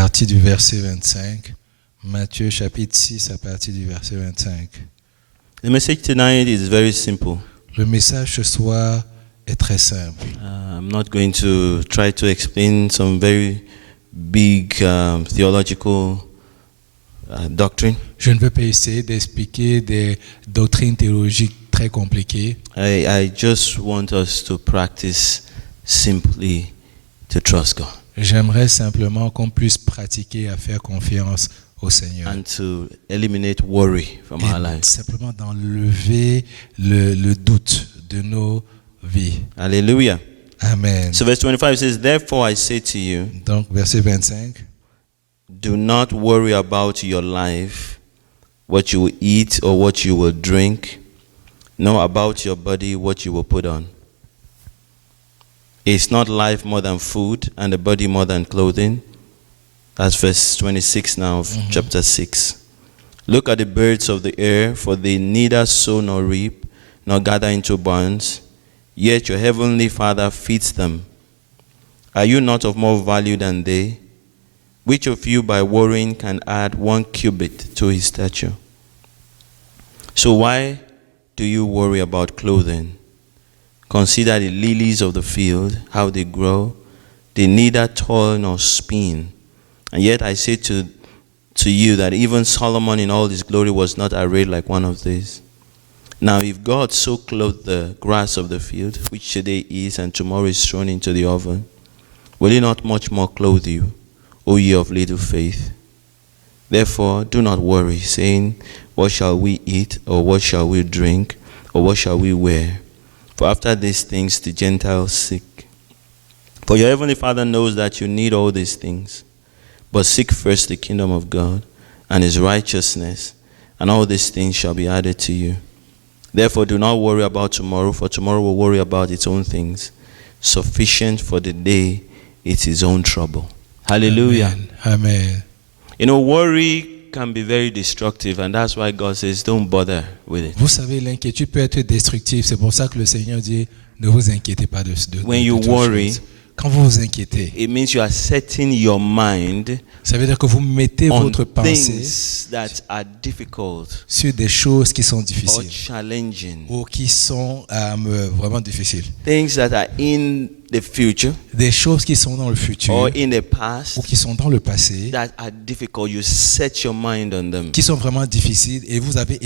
partir du verset 25. Matthieu chapitre 6 à partir du verset 25. The message tonight is very simple. Le message ce soir est très simple. I'm not going to try to explain some very big theological doctrine. Je ne veux pas essayer d'expliquer des doctrines théologiques très compliquées. I just want us to practice simply to trust God J'aimerais simplement qu'on puisse pratiquer à faire confiance au Seigneur. and to eliminate worry from our Et lives. simplement d'enlever le doute de nos vies. Hallelujah. Amen. So verse 25 says, "Therefore I say to you, Donc, verset 25. do not worry about your life, what you will eat or what you will drink, nor about your body, what you will put on. Is not life more than food, and the body more than clothing?" That's verse 26 now of chapter 6. "Look at the birds of the air, for they neither sow nor reap, nor gather into barns, yet your heavenly Father feeds them. Are you not of more value than they? Which of you by worrying can add 1 cubit to his stature? So why do you worry about clothing? Consider the lilies of the field, how they grow. They neither toil nor spin. And yet I say to you that even Solomon in all his glory was not arrayed like one of these. Now if God so clothed the grass of the field, which today is and tomorrow is thrown into the oven, will he not much more clothe you, O ye of little faith? Therefore do not worry, saying, what shall we eat, or what shall we drink, or what shall we wear? For after these things the Gentiles seek. For your heavenly Father knows that you need all these things. But seek first the kingdom of God and his righteousness, and all these things shall be added to you. Therefore do not worry about tomorrow, for tomorrow will worry about its own things. Sufficient for the day is his own trouble. Hallelujah. Amen. Amen. You know, worry can be very destructive, and that's why God says don't bother with it. Vous savez, l'inquiétude peut être destructive. C'est pour ça que le Seigneur dit, ne vous inquiétez pas de When you toute worry, chose. Quand vous vous inquiétez, it means you are setting your mind ça veut dire que vous mettez on votre pensée things that are difficult sur des choses qui sont or difficiles challenging. ou qui sont vraiment difficiles. Things that are in the future Des choses qui sont dans le futur or in the ou past qui sont dans le passé, that are difficult. You set your mind on them. qui sont vraiment difficiles et vous avez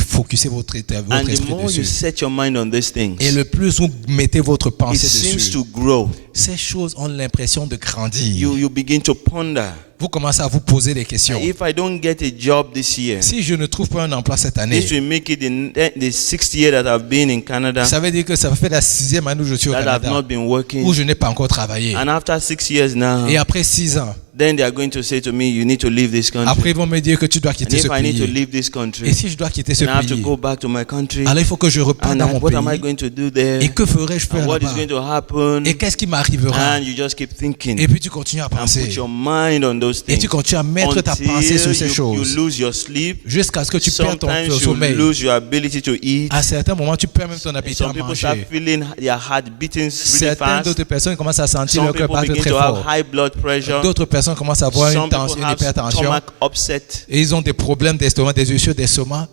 focusé votre And the esprit more you dessus. set your mind on these things, Et le plus vous mettez votre it pensée seems dessus, to grow. ces choses ont l'impression de grandir. You begin to ponder. Vous commencez à vous poser des questions. If I don't get a job this year, Si je ne trouve pas un emploi cette année, this will make it the 6th year that I've been in Canada ça veut dire que ça fait la 6e année où je suis au that I've Canada, not been working. où je n'ai pas encore travaillé. And after 6 years now, Et après 6 ans, then they are going to say to me, you need to leave this country. après ils vont me dire que tu dois And quitter ce if I need to pays. leave this Et country, si je dois quitter ce then I have to pays, go back to my country. alors il faut que je reparte And dans mon what am I pays. going to do there? Et que ferais-je And faire what is là-bas? going to happen? Et qu'est-ce qui m'arrivera? And you just keep thinking Et puis tu continues à and put penser. your mind on those Et things tu continues à mettre ta pensée sur ces until you choses lose your sleep. jusqu'à ce que tu perds ton Sometimes you sommeil. lose your ability to eat. À certains moments, tu perds même ton appétit à Some people start manger. feeling their heart beating really Certaines fast. d'autres personnes commencent à sentir Some leur cœur people battre begin très to have fort. high blood pressure. D'autres personnes commencent à avoir Some une people tension, une have hypertension. stomach upset. Et ils ont des problèmes d'estomac, des ulcères d'estomac.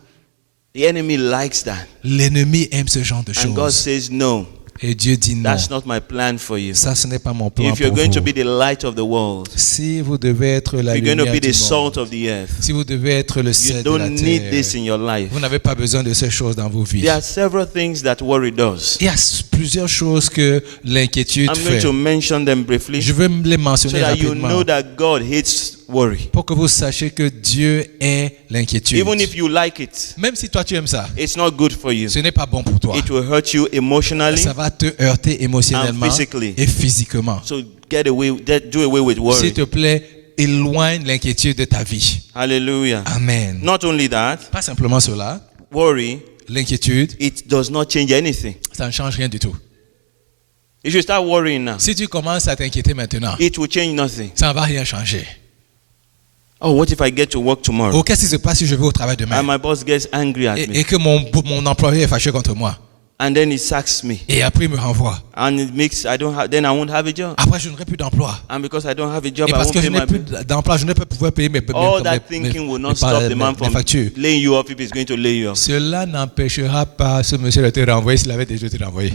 The enemy likes that. L'ennemi aime ce genre de And God choses. says, no, Et Dieu dit non. that's not my plan for you. Ça, ce n'est pas mon plan If you're pour going to vous. be the light of the world, Si vous devez être la if you're going to lumière be the du monde, salt of the earth, si vous devez être le you sel de la don't need terre, this in your life. vous n'avez pas besoin de ces choses dans vos vies. There are several things that worry does. Il y a plusieurs choses que l'inquiétude I'm going fait. to mention them briefly Je vais les so mentionner that you rapidement know that God hates worry. pour que vous sachiez que Dieu est l'inquiétude. Even if you like it, Même si toi tu aimes ça, it's not good for you. ce n'est pas bon pour toi. It will hurt you emotionally. Ça va te heurter émotionnellement And physically. et physiquement. So do away with S'il worry. te plaît, éloigne l'inquiétude de ta vie. Hallelujah. Amen. Not only that, Pas simplement cela, worry, l'inquiétude, it does not change anything. ça ne change rien du tout. If you start worrying now, Si tu commences à t'inquiéter maintenant, it will change nothing. ça ne va rien changer. Oh, what if I get to work tomorrow Ou qu'est-ce qui se passe si je vais au travail demain and my boss gets angry at me? et que mon employé est fâché contre moi? And then he sacks me. Et après, il me renvoie. And it makes, then I won't have a job. Après, je n'aurai plus d'emploi. And because I don't have a job, Et I parce won't que je pay n'ai my plus bill. d'emploi, je ne peux pouvoir payer mes All that thinking will not stop the man from factures. laying you off if he's going to lay you off. Cela n'empêchera pas ce monsieur de te renvoyer s'il avait déjà été renvoyé.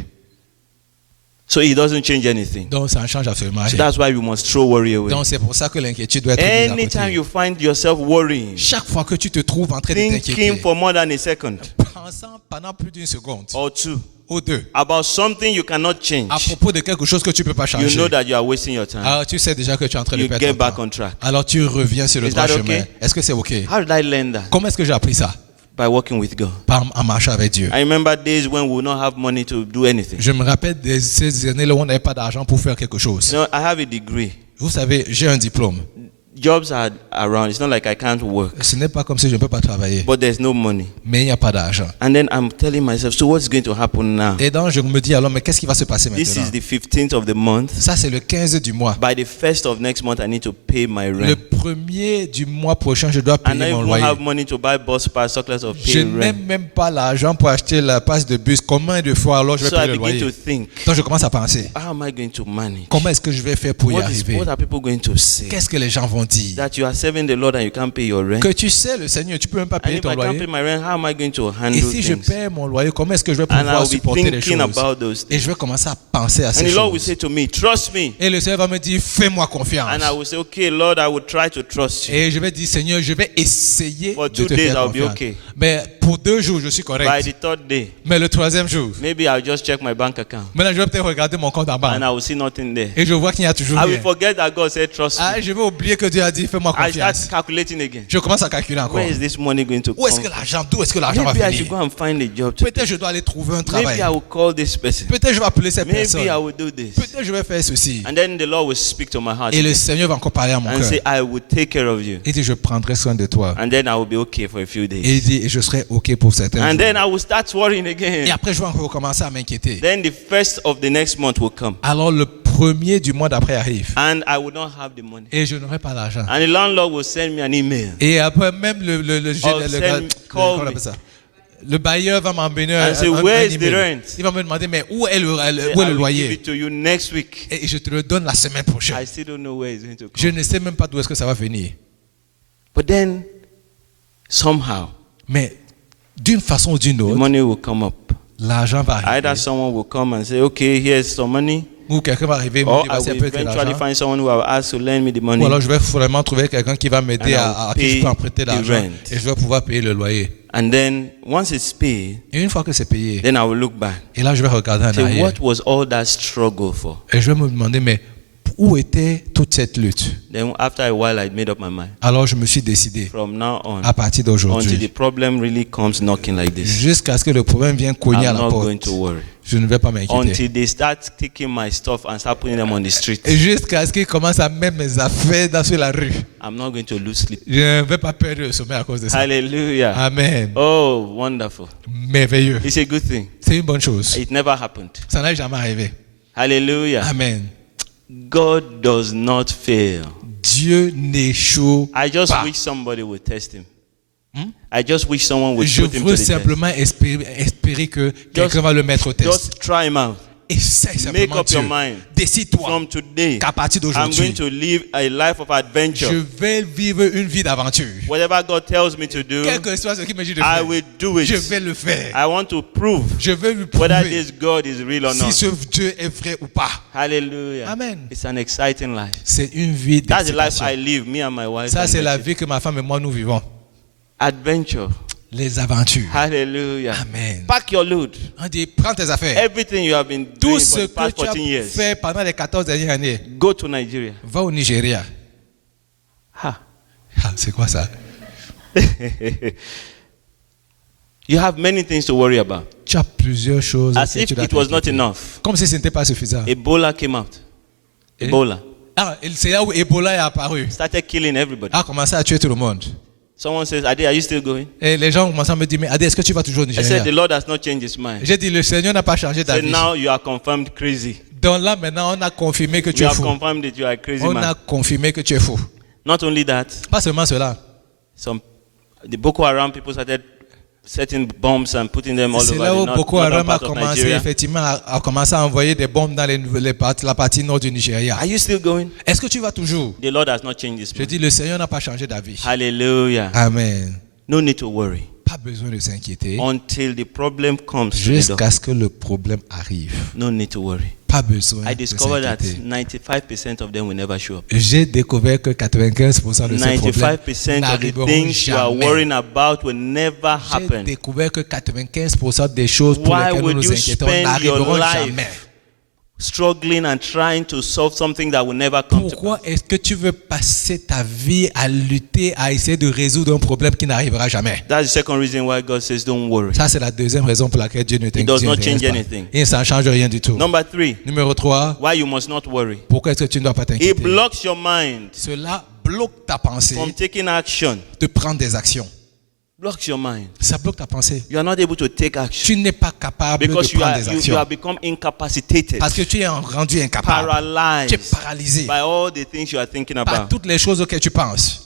So he doesn't change anything. Donc, ça ne change absolument So rien. that's why we must throw worry away. Donc, c'est pour ça que l'inquiétude doit être mise à Anytime côté. you find yourself worrying, Chaque fois que tu te trouves en train de thinking t'inquiéter, for more than a second pensant pendant plus d'une seconde or two ou deux about something you cannot change, à propos de quelque chose que tu ne peux pas you changer, know that you are wasting your time. alors tu sais déjà que tu es en train de You perdre get ton back temps. on track. Alors tu reviens sur le Is droit that chemin. okay? Est-ce que c'est OK? How did I learn that? Comment est-ce que j'ai appris ça? By working with God. En marchant avec Dieu. I remember days when we would not have money to do anything. Je me rappelle de ces années-là où on n'avait pas d'argent pour faire quelque chose. You know, I have a degree. Vous savez, j'ai un diplôme. Jobs are around. It's not like I can't work, Ce n'est pas comme si je ne peux pas travailler, but there's no money. mais il n'y a pas d'argent. And then I'm telling myself, so what's going to happen now? Et donc je me dis alors, mais qu'est-ce qui va se passer This maintenant? is the 15th of the month. Ça, c'est le 15 du mois. By the 1st of next month, I need to pay my Le rent. premier du mois prochain, je dois And I payer mon don't loyer. have money to buy bus pass, so of Je pay n'ai rent. même pas l'argent pour acheter la passe de bus. Combien de fois alors je vais So I payer le begin to loyer? think, Donc je commence à penser, how am I going to manage? comment est-ce que je vais faire pour y arriver? What are people going to say? Qu'est-ce que les gens vont dire? That you are serving the Lord and you can't pay your rent? Que tu sais le Seigneur, tu peux même pas And payer if ton I can't loyer. pay my rent, how am I going to Et handle si je things? paie mon loyer, comment est-ce que je vais And pouvoir I'll be supporter les thinking choses? about those Et things. je vais commencer à penser à And ces the Lord will choses. say to me, trust me. Et le Seigneur va me dire, fais-moi confiance. And I will say, okay, Lord, I will try to trust you. Et je vais dire, Seigneur, je vais essayer For de 2 te days, faire I'll be confiance. okay. Mais pour 2 jours, je suis By correct. the 3rd day, Mais le 3e jour, maybe I'll just check my bank account maintenant je vais peut-être regarder mon compte en banque. and I will see nothing there. Et je vois qu'il n'y a toujours I will rien. forget that God said, trust Ah, me. je vais oublier que Dieu a dit, fais-moi I start confiance. calculating again. Je commence à calculer encore. Where is this money going to Où est-ce come que from? l'argent, d'où est-ce que l'argent va Maybe I should venir? go and find a job. To Peut-être je dois aller trouver un Maybe travail. I will call this person. Peut-être je vais appeler cette Maybe personne. I will do this. Peut-être je vais faire ceci. And then the Lord will speak to my heart Et le again Seigneur va encore parler à mon and cœur. say, I will take care of you. Il dit, je prendrai soin de toi. And then I will be okay for a few Et days. il dit, et je serai OK pour certains And jours. then I will start worrying Et again. après, je vais encore commencer à m'inquiéter. Then the 1st of the next month will come. Alors, le premier du mois d'après arrive. And I will not have the money. Et je n'aurai pas l'argent. And the landlord will send me an email. Et après, même call comment on me. appelle ça? Le bailleur va m'emmener And say, where is the email. rent? Il va me demander, mais où est Say, le I will give loyer? it to you next week. Et je te le donne la semaine prochaine. I still don't know where it's going to Je come. ne sais même pas d'où est-ce que ça va venir. But then, somehow, Mais d'une façon ou d'une the autre, money will come up. l'argent va Either arriver. someone will come and say, okay, here's some money. Ou quelqu'un va arriver et me Or dire, I voici un will peu de eventually l'argent. find someone who I will ask to lend me the Ou money. alors je vais vraiment trouver quelqu'un qui va m'aider And à I'll qui je peux pay emprunter the l'argent. rent. Et je vais pouvoir payer le loyer. And then, once it's paid, Et une fois que c'est payé, then I will look back. et là je vais regarder en Say, arrière. what was all that struggle for? Et je vais me demander, mais où était toute cette lutte? Then after a while, I made up my mind. Alors je me suis décidé, From now on, à partir until the d'aujourd'hui, problem really comes knocking like this, jusqu'à ce que le problème vienne cogner à I'm la not going porte, to worry. je ne vais pas m'inquiéter. Until they start taking my stuff and start putting them on the street, Et jusqu'à ce qu'ils commencent à mettre mes affaires sur la rue, I'm not going to lose sleep. je ne vais pas perdre le sommeil à cause de ça. Hallelujah. Amen. Oh, wonderful. Merveilleux. It's a good thing. C'est une bonne chose. It never happened. Ça n'a jamais arrivé. Hallelujah. Amen. God does not fail. Dieu n'échoue I just pas. wish somebody would test him. I just wish someone would Je put him to veux the test. simplement espérer que quelqu'un va le mettre au test. Just try him out. Essaye Make simplement up your Dieu. mind. Décide-toi From today, qu'à partir I'm going d'aujourd'hui, to live a life of adventure. je vais vivre une vie d'aventure. Whatever God tells me to do, Quel que soit ce qu'il me dit de I faire, will do je it. vais le faire. I want to prove Je vais lui whether prouver this God is real or si not. ce Dieu est vrai ou pas. Hallelujah. Amen. It's an exciting life. C'est une vie That's the life d'excitation. I live, me and my wife. Ça, and c'est my la kids. vie que ma femme et moi, nous vivons. Adventure. Les aventures. Hallelujah. Amen. Pack your load. On dit, prends tes affaires. Everything you have been Tout doing ce for the que past tu 14 as years. fait pendant les 14 dernières années, Go to Nigeria. va au Nigeria. Ha. Ah, c'est quoi ça? You have many things to worry about. Tu as plusieurs choses. As auxquelles if tu dois it was not t'inquiéter. enough. Comme si ce n'était pas suffisant. Ebola came out. Eh? Ebola Ah, c'est là où Ebola est apparu. started killing everybody. A commencé à tuer tout le monde. Someone says, Ade, are you still going? Et les gens commencent à me dire, mais Adé, est-ce que tu vas toujours au I said, Nigeria? the Lord has not changed his mind. J'ai dit, le Seigneur n'a pas changé He said, d'avis. now you are confirmed crazy. Donc là, maintenant, on a confirmé que tu You es have fou. confirmed that you are a crazy On man. a confirmé que tu es fou. Not only that, Pas seulement cela. the Boko Haram people started setting bombs and putting them all C'est over là où the Boko northern Haram a part of commencé Nigeria. effectivement à commencer à envoyer des bombes dans la partie nord du Nigeria. Are you still going? Est-ce que tu vas toujours? The Lord has not changed his Je mind. dis, le Seigneur n'a pas changé d'avis. Hallelujah. Amen. No need to worry Pas besoin de s'inquiéter until the problem comes to the door. jusqu'à ce que le problème arrive. No need to worry. Pas besoin I de discovered that s'inquiéter. 95% of them will never show up. J'ai découvert que 95% de ces problèmes 95% of the n'arriveront things you are jamais. worrying about will never J'ai happen. découvert que 95% des choses pour Why lesquelles nous would nous you inquiétons spend your n'arriveront life jamais. struggling and trying to solve something that will never come to Pourquoi pass? est-ce que tu veux passer ta vie à lutter, à essayer de résoudre un problème qui n'arrivera jamais? That's the second reason why God says don't worry. Ça, c'est la deuxième raison pour laquelle Dieu ne does not t'inquiète change pas. anything. Et ça ne change rien du tout. Number 3, Numéro 3, why you must not worry. pourquoi est-ce que tu ne dois pas It t'inquiéter? blocks your mind Cela bloque ta pensée from taking action. de prendre des actions. Blocks your mind. Ça bloque ta pensée. You are not able to take action Tu n'es pas capable de because prendre des you actions. have become incapacitated, Parce que tu es rendu incapable. Tu es paralyzed paralysé by all the things you are thinking par about. toutes les choses auxquelles tu penses.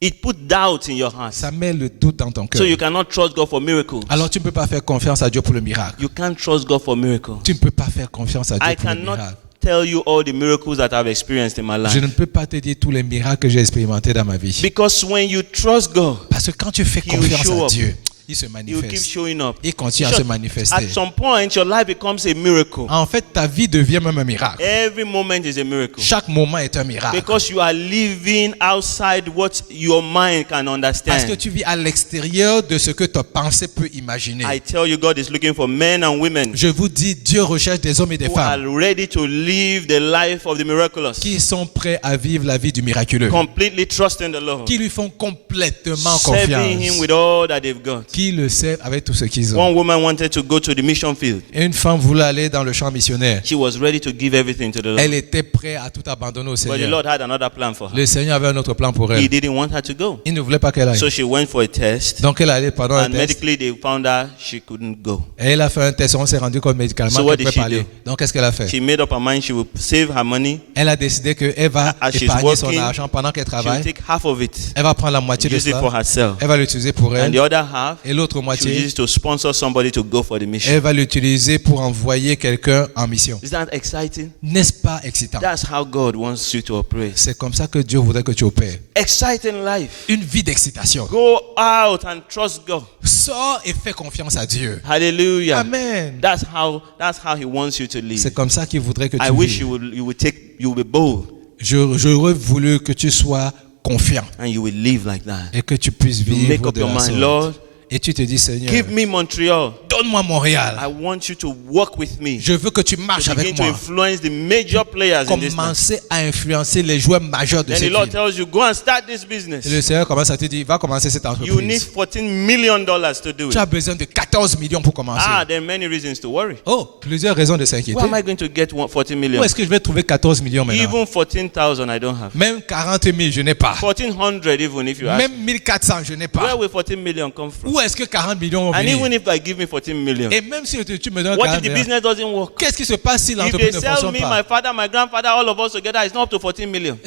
It put doubt in your heart. Ça met le doute dans ton cœur. So you cannot trust God for miracles. Alors tu ne peux pas faire confiance à Dieu pour le miracle. You can't trust God for miracles. Tu ne peux pas faire confiance à Dieu I pour le cannot miracle. tell you all the miracles that I've experienced in my Je life. ne peux pas te dire tous les miracles que j'ai expérimentés dans ma vie. Because when you trust God, Parce que quand tu fais He will confiance show à up. Dieu, il se He will keep manifeste. showing up. Il continue à Sure, se manifester. At some point, your life becomes a miracle. En fait, ta vie devient même un miracle. Every moment is a miracle. Chaque moment est un miracle. Because you are living outside what your mind can Parce que understand. tu vis à l'extérieur de ce que ta pensée peut imaginer. I tell you, God is looking for men and women Je vous dis, Dieu recherche des hommes et des who are femmes ready to live the life of the miraculous, qui sont prêts à vivre la vie du miraculeux, completely trusting the Lord, qui lui font complètement serving Him confiance, with all that they've got. qui le servent avec tout ce qu'ils ont. One woman wanted to go to the mission field. Et une femme voulait aller dans le champ missionnaire. She was ready to give everything to the Lord. Elle était prête à tout abandonner au But the Seigneur. Lord had another plan for her. Le Seigneur avait un autre plan pour He elle. didn't want her to go. Il ne voulait pas qu'elle aille. So she went for a test, Donc elle allait pendant un and test. medically they found out she couldn't go. Et elle a fait un test. On s'est rendu compte médicalement So what qu'elle ne did pouvait pas she aller. do? Donc qu'est-ce qu'elle a fait? She made up her mind she would save her money. Elle a décidé qu'elle va As she's épargner son working, argent pendant qu'elle She will travaille. take half of it, Elle va prendre la moitié de use it for ça. herself, Elle va l'utiliser pour and elle. the other half Et l'autre she will use moitié, it to sponsor somebody to go for the mission. elle va l'utiliser pour envoyer quelqu'un en mission. Is that exciting? N'est-ce pas excitant? That's how God wants you to operate. C'est comme ça que Dieu voudrait que tu opères. Exciting life. Une vie d'excitation. Go out and trust God. Sors et fais confiance à Dieu. Hallelujah. Amen. That's how He wants you to live. C'est comme ça qu'il voudrait que I tu wish vives. you would be bold J'aurais voulu que tu sois confiant and you will live like that. et que tu puisses You make vivre up de your la mind, sorte. Lord, Et tu te dis, Seigneur, give me Montreal. donne-moi Montréal. I want you to work with me. Je veux que tu marches To begin avec to moi. influence the major players in this land. Commencer à influencer les joueurs majeurs de Then cette the Lord ville. tells you, go and start this business. Et le Seigneur commence à te dire, va commencer cette You need entreprise. $14 million to do Tu it. as besoin de 14 millions pour commencer. There are many reasons to worry. Oh, plusieurs raisons de s'inquiéter. Where am I going to get 14 Où million? est-ce que je vais trouver 14 millions maintenant? Even 14,000 I don't have. Même 40 000, je n'ai pas. 1,400 even if you ask. Même 1400, je n'ai pas. Where will 14 million come from? Où est-ce que 40 millions vont And venir? even if I give me 14 million, Et même si tu me donnes what 40 if the millions, business doesn't work? qu'est-ce qui se passe si If l'entreprise they ne sell fonctionne me, pas? my father, my grandfather, all of us together, it's not up to 14 million.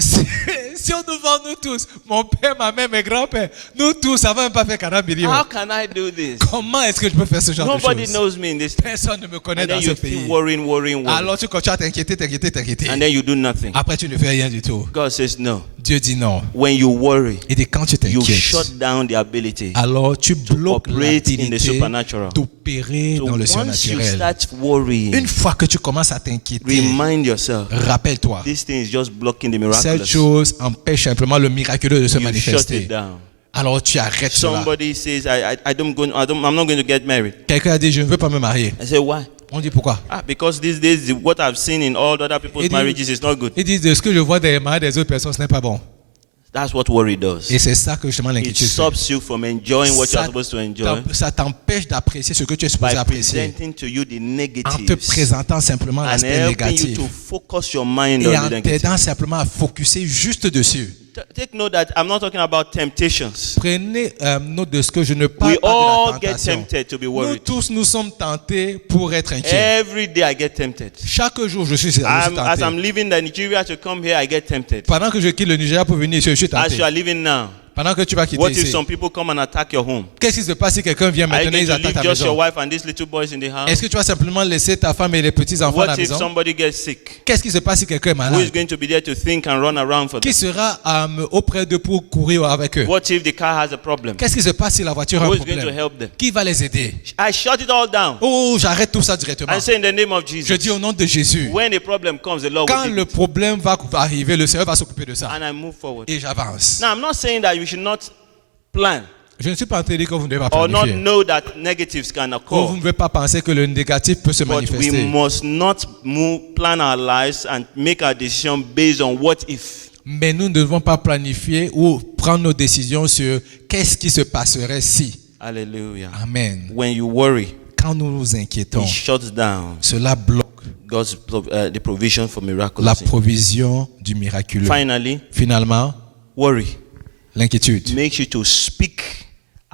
Si on nous vend nous tous, mon père, ma mère, mes grands-pères, nous tous, ça va même pas faire 40 millions. How can I do this? Comment est-ce que je peux faire ce genre Nobody de choses? knows me in this town. Personne ne me connaît And dans then ce you pays. keep worrying. Alors tu continues à t'inquiéter. And then you do nothing. Après, tu ne fais rien du tout. God says no. Dieu dit non. When you worry, Et dès quand tu you t'inquiètes, shut down the ability alors tu bloques operate in the l'habilité supernatural. d'opérer So dans le once you surnaturel. start worrying, Une fois que tu commences à t'inquiéter, remind yourself, rappelle-toi, this thing is just blocking the cette miraculous. chose empêche simplement le miraculeux de se You shut manifester. it down. Alors tu arrêtes cela. Somebody says, I'm not going to get married. Quelqu'un a dit, je ne veux pas me marier. I say, why? On dit pourquoi? Because these days, what I've seen in all the other people's It is- marriages is not good. Ils disent, de ce que je vois des mariages des autres personnes, ce n'est pas bon. That's what worry does. Et c'est ça que justement It l'inquiétude fait. stops you from enjoying what you're supposed to enjoy Ça t'empêche d'apprécier ce que tu es supposé by apprécier presenting to you the en te negatives présentant simplement and l'aspect helping négatif you to focus your mind et on en the negative. t'aidant simplement à focuser juste dessus. Take note that I'm not talking about temptations. Prenez note de ce que je ne parle We pas de all la get tentation. tempted to be Nous worried. tous, nous sommes tentés pour être inquiets. Every day I get tempted. Chaque jour, je suis As tenté. I'm leaving Nigeria to come here, I get tempted. Pendant que je quitte le Nigeria pour venir ici, je suis As tenté. you are leaving now, Pendant que tu vas quitter What if ici, some people come and attack your home? qu'est-ce qui se passe si quelqu'un vient Are you maintenant et going ils to attaquent leave ta just your maison? wife and these little boys in the house? Est-ce que tu vas simplement laisser ta femme et les petits-enfants à What la if maison? somebody gets sick? Qu'est-ce qui se passe si quelqu'un est Who is malade? going to be there to think and run around for them? Qui sera auprès d'eux pour courir avec eux? What if the car has a problem? Qu'est-ce qui se passe si la voiture a un Who is going to problème? help them? Qui va les aider? I shut it all down Oh, j'arrête tout ça directement. and say in the name of Je Jesus, dis au nom de Jésus. when a problem comes, the Lord Quand will deal le with it. problème va arriver, le Seigneur va s'occuper de ça. And I move forward. Et j'avance. Now, I'm not saying that you should not plan Je ne suis pas en train de dire que vous ne devez pas or not planifier. know that negatives can Ou vous occur. ne devez pas penser que le négatif peut se But we manifester. must not plan our lives and make our decision based on what if. Mais nous ne devons pas planifier ou prendre nos décisions sur qu'est-ce qui se passerait si. Hallelujah. Amen. When you worry, Quand nous nous inquiétons, it shuts down cela bloque the provision for miracles. la provision du miraculeux. Finally, Finalement, worry l'inquiétude makes you to speak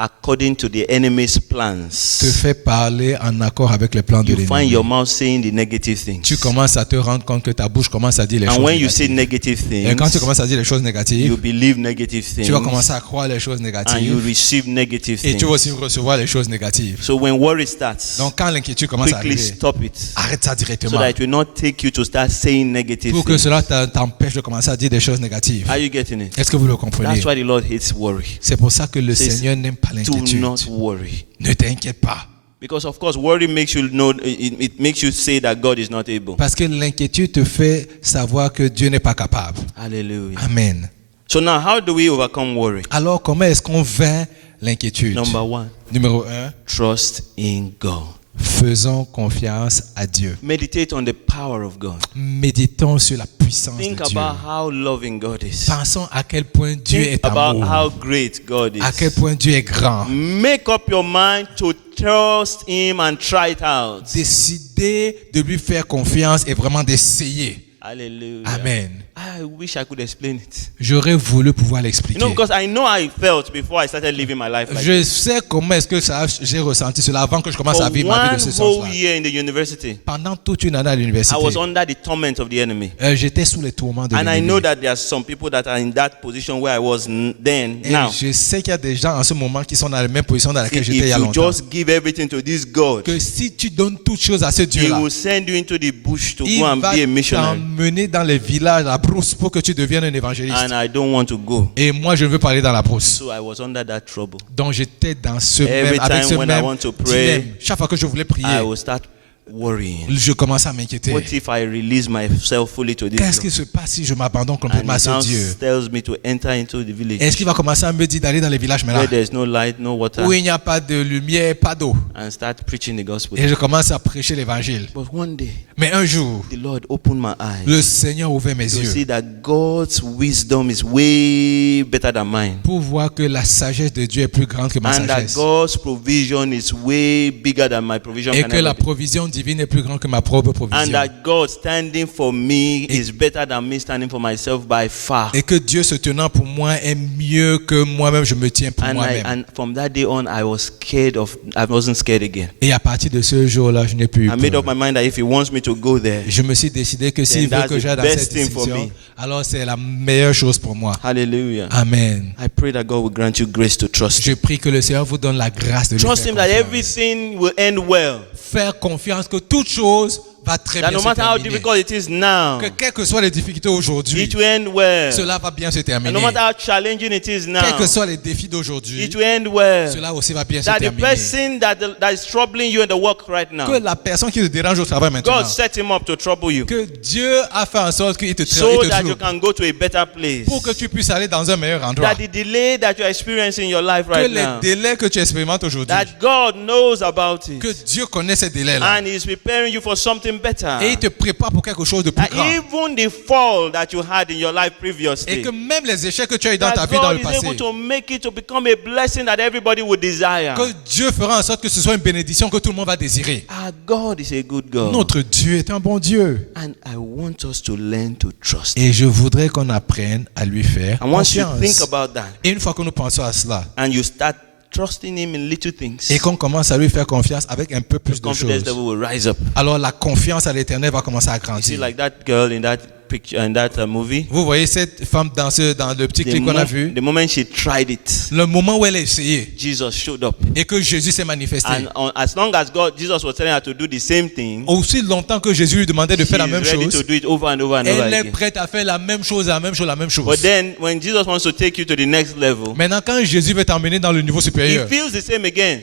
according to the enemy's plans. te fait parler en accord avec les plans de You find l'ennemi. your mouth saying the negative Tu things. commences à te rendre compte que ta bouche commence à dire les And choses when you say négatives. negative Et quand tu things, commences à dire les choses you négatives, believe negative tu vas things commencer à croire les choses and you négatives receive negative et tu vas things. aussi recevoir les choses négatives. So when worry starts, Donc quand l'inquiétude commence à quickly arriver, stop it arrête ça so directement that it will not take you to start saying negative pour que things. cela t'empêche de commencer à dire des choses négatives. Are you getting it? Est-ce que vous le comprenez? That's why the Lord hates worry. C'est pour ça que le Says, Seigneur n'aime pas Do l'inquiétude. not worry. Ne t'inquiète pas. Because of course, worry makes you know, it makes you say that God is not able. Parce que l'inquiétude te fait savoir que Dieu n'est pas capable. Hallelujah. Amen. So now, how do we overcome worry? Alors comment est-ce qu'on vainc l'inquiétude? Number one, Numéro 1, trust in God. faisons confiance à Dieu. Meditate on the power of God. Méditons sur la puissance Think de Dieu. about how loving God is. Pensons à quel point Dieu Think est about amour. how great God À quel is. point Dieu est grand. Make up your mind to trust Him and try it out. Décidez de lui faire confiance et vraiment d'essayer. Hallelujah. Amen. I wish I could explain it. J'aurais voulu pouvoir You l'expliquer. know, because I know I felt before I started living my life like Je sais comment est-ce que j'ai ressenti cela avant que je commence for à vivre ma vie one de ce whole sens-là. year in the university, Pendant toute une année à I l'université, was under the torment of the enemy. j'étais sous les tourments de And I l'ennemi. know that there are some people that are in that position where I was then, Et now. je sais qu'il y a des gens en ce moment qui sont dans la même position dans laquelle If j'étais il y a you longtemps. just give everything to this God, Que si tu donnes toutes choses à ce He Dieu-là, will send you into the bush to il go and va be a missionary. t'emmener dans les villages, à la brousse, pour que tu deviennes un évangéliste. And I don't want to go. Et moi, je veux parler dans la brousse. So I was under that trouble. Donc j'étais dans ce Every même, avec time ce when I même want to pray, dilemme. Chaque fois que je voulais prier, I will start worrying. je commençais à m'inquiéter. What if I release myself fully to this Qu'est-ce qui God? se passe si je m'abandonne And complètement à He ce now Dieu? tells me to enter into the village Est-ce qu'il va commencer à me dire d'aller dans les villages maintenant where there's no light, no water, où il n'y a pas de lumière, pas d'eau? and start preaching the gospel. Et je commence à prêcher l'évangile. But one day, Mais un jour, the Lord opened my eyes le Seigneur ouvrait mes to yeux see that God's wisdom is way better than mine. pour voir que la sagesse de Dieu est plus grande que ma And that sagesse. God's provision is way bigger than my provision Et can que la ever be. provision divine est plus grande que ma propre And provision. that God standing for me is better than me standing for myself by far. Et que Dieu se tenant pour moi est mieux que moi-même je me tiens pour moi-même. And from that day on, I wasn't scared again. Et à partir de ce jour-là, je n'ai plus eu I made peur. up my mind that if He wants me to go there, Je me suis décidé que s'il veut that's que the j'aille dans best cette thing for décision, me. alors c'est la meilleure chose pour moi. hallelujah. Amen. I pray that God will grant you grace to trust Je Him. prie que le Seigneur vous donne la grâce de lui Trust faire Him that confiance. everything will end well. Faire confiance que toute chose va très That bien no se matter how terminer. difficult it is now, Que quelles que soient les difficultés aujourd'hui, it will end well. cela va bien se And terminer. no matter how challenging it is Quels que now, soient les défis d'aujourd'hui, it will end well. cela aussi va bien se That the terminer. person that is troubling you in the work right now, Que la personne qui te dérange au travail maintenant, God set him up to trouble you que Dieu a fait en sorte qu'il te so that you trouble can go to a better place. pour que tu puisses aller dans un meilleur endroit. That the delay that you're experiencing in your life Que right les now, délais que tu expérimentes aujourd'hui, that God knows about que it. Dieu connaît ces délais-là. And He's preparing you for something better. Et il te prépare pour quelque chose de plus That grand. even the fall that you had in your life Et previously, que même les échecs que tu as eu dans ta that vie dans God le is passé, able to make it to become a blessing that everybody would desire. que Dieu fera en sorte que ce soit une bénédiction que tout le monde va désirer. Our God is a good God. Notre Dieu est un bon Dieu. And I want us to learn to trust Him. Et je voudrais qu'on apprenne à lui faire And once you think confiance. about that, Et une fois que nous pensons à cela, and you start trusting Him in little things, et qu'on commence à lui faire confiance avec un peu plus the de confidence choses, level will rise up. alors la confiance à l'Éternel va commencer à You see, grandir. like that girl in that picture in that movie, Vous voyez cette femme danseuse dans le petit clip qu'on a vu. the moment she tried it, Le moment où elle a essayé Jesus showed up. et que Jésus s'est manifesté. And as long as Jesus was telling her to do the same thing, Aussi longtemps que Jésus lui demandait de she faire la is même ready to chose, do it over and over and over elle est again. prête à faire la même chose, la même chose, la même chose. But then, when Jesus wants to take you to the next level, Maintenant, quand Jésus veut t'emmener dans le niveau he supérieur, feels the same again.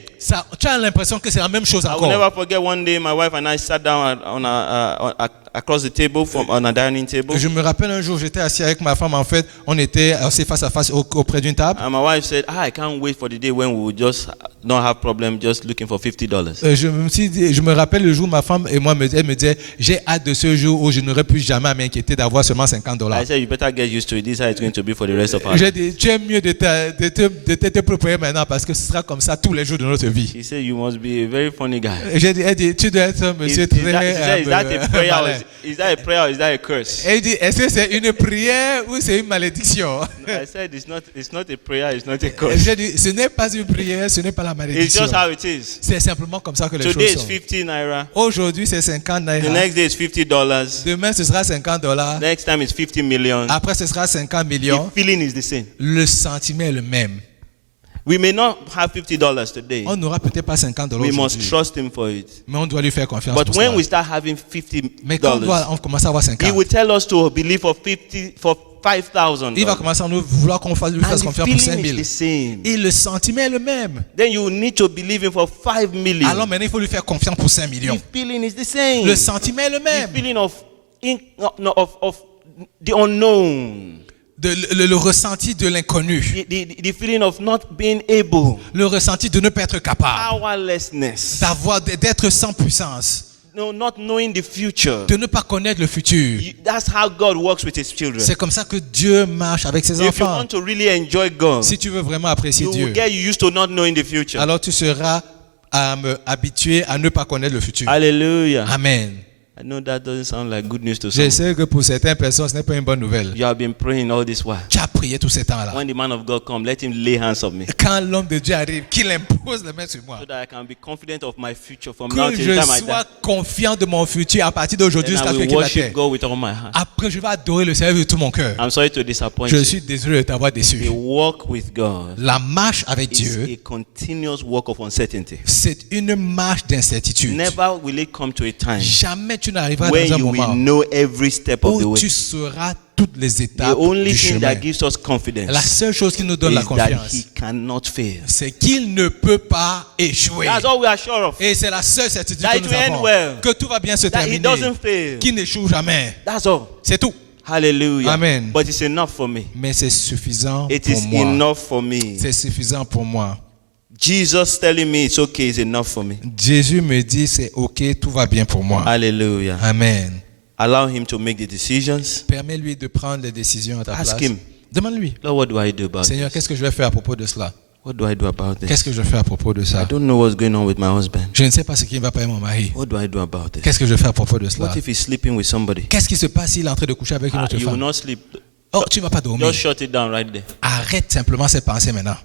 tu as l'impression que c'est la même chose I will encore. never forget one day my wife and I sat down across the table on a dining table. Je me rappelle un jour, j'étais assis avec ma femme, en fait, on était assis face à face auprès d'une table. And my wife said, I can't wait for the day when we will just not have problem just looking for $50. Je me rappelle le jour où ma femme et moi, elle me disait, j'ai hâte de ce jour où je n'aurai plus jamais à m'inquiéter d'avoir seulement $50. I said, you better get used to it. This is how it's going to be for the rest of our life. J'ai dit, tu es mieux de te préparer maintenant parce que ce sera comme ça tous les jours de notre vie. She said, you must be a very funny guy. Elle dit, tu dois être un monsieur Is that a prayer? malin. Is that a prayer or is that a curse? Elle dit, est-ce que c'est une prière ou c'est une malédiction? I said, it's not a prayer, it's not a curse. J'ai dit, ce n'est pas une prière, ce n'est pas la It's malédiction. just how it is. C'est simplement comme ça que les Today choses it's sont. 50 naira. Aujourd'hui, c'est 50 The naira. next day it's $50. Demain, ce sera $50. Next time it's 50 million. Après, ce sera 50 The millions. feeling is the same. Le sentiment est le même. We may not have $50 today. On n'aura peut-être pas $50 We must aujourd'hui, trust him for it. mais on doit lui faire confiance But pour when cela. we start having Mais quand $50, on commence à avoir he 50, will tell us to believe for 5,000. il va commencer à nous vouloir qu'on lui fasse And the confiance pour feeling 5 is 000. the same. Et le sentiment est le même. Then you need to believe him for 5 million. Alors maintenant, il faut lui faire confiance pour 5 The millions. feeling is the same. Le sentiment est le The même. feeling of the unknown. Le ressenti de l'inconnu. The feeling of not being able. Le ressenti de ne pas être capable. Powerlessness. D'être sans puissance. No, not knowing the future. De ne pas connaître le futur. That's how God works with his children. C'est comme ça que Dieu marche avec ses If you enfants. want to really enjoy God, Si tu veux vraiment apprécier you Dieu, will get used to not knowing the future. alors tu seras habitué à ne pas connaître le futur. Hallelujah. Amen. I know that doesn't sound like good news to some. Je sais que pour certaines personnes, ce n'est pas une bonne nouvelle. You have been praying all this while. Tu as prié tous ces temps-là. When the man of God comes, let him lay hands on me Quand l'homme de Dieu arrive, qu'il impose les mains sur moi. so that I can be confident of my future from now Que till the je time I die. sois confiant de mon futur à partir d'aujourd'hui Then jusqu'à I ce will qu'il la worship terre. God with all my heart. Après, je vais adorer le Seigneur de tout mon cœur. I'm sorry to disappoint Je you. suis désolé de t'avoir déçu. The walk with God La marche avec is Dieu, a continuous walk of uncertainty. c'est une marche d'incertitude. Never will it come to a time Jamais tu n'arriveras when dans un you will moment know every step of the où way. tu sauras toutes les The étapes only du thing chemin. that gives us La confidence seule chose qui nous donne la is that confiance, he cannot fail. c'est qu'il ne peut pas échouer. That's all we are sure of. Et c'est la seule certitude That que it nous will end avons. well. Que tout va bien se That he terminer. doesn't fail. Qu'il n'échoue jamais. That's all. C'est tout. Hallelujah. Amen. But it's enough for me. Mais c'est suffisant It pour is moi. enough for me. C'est suffisant pour moi. Jesus telling me it's okay is enough for me. Jésus me dit c'est ok, tout va bien pour moi. Hallelujah. Amen. Allow him to make the decisions. Permets-lui de prendre les décisions à ta Ask place. him. Demande-lui. Lord, what do I do about Seigneur, this? qu'est-ce que je vais faire à propos de cela? What do I do about this? Qu'est-ce que je fais à propos de I ça? don't know what's going on with my husband. Je ne sais pas ce qui va pas avec mon mari. What do I do about this? Qu'est-ce que je fais à propos de cela? What if he's sleeping with somebody? Qu'est-ce qui se passe s'il est en train de coucher avec une autre You will femme? not sleep. Oh, tu ne vas pas dormir. Just shut it down right there. Arrête simplement ces pensées maintenant.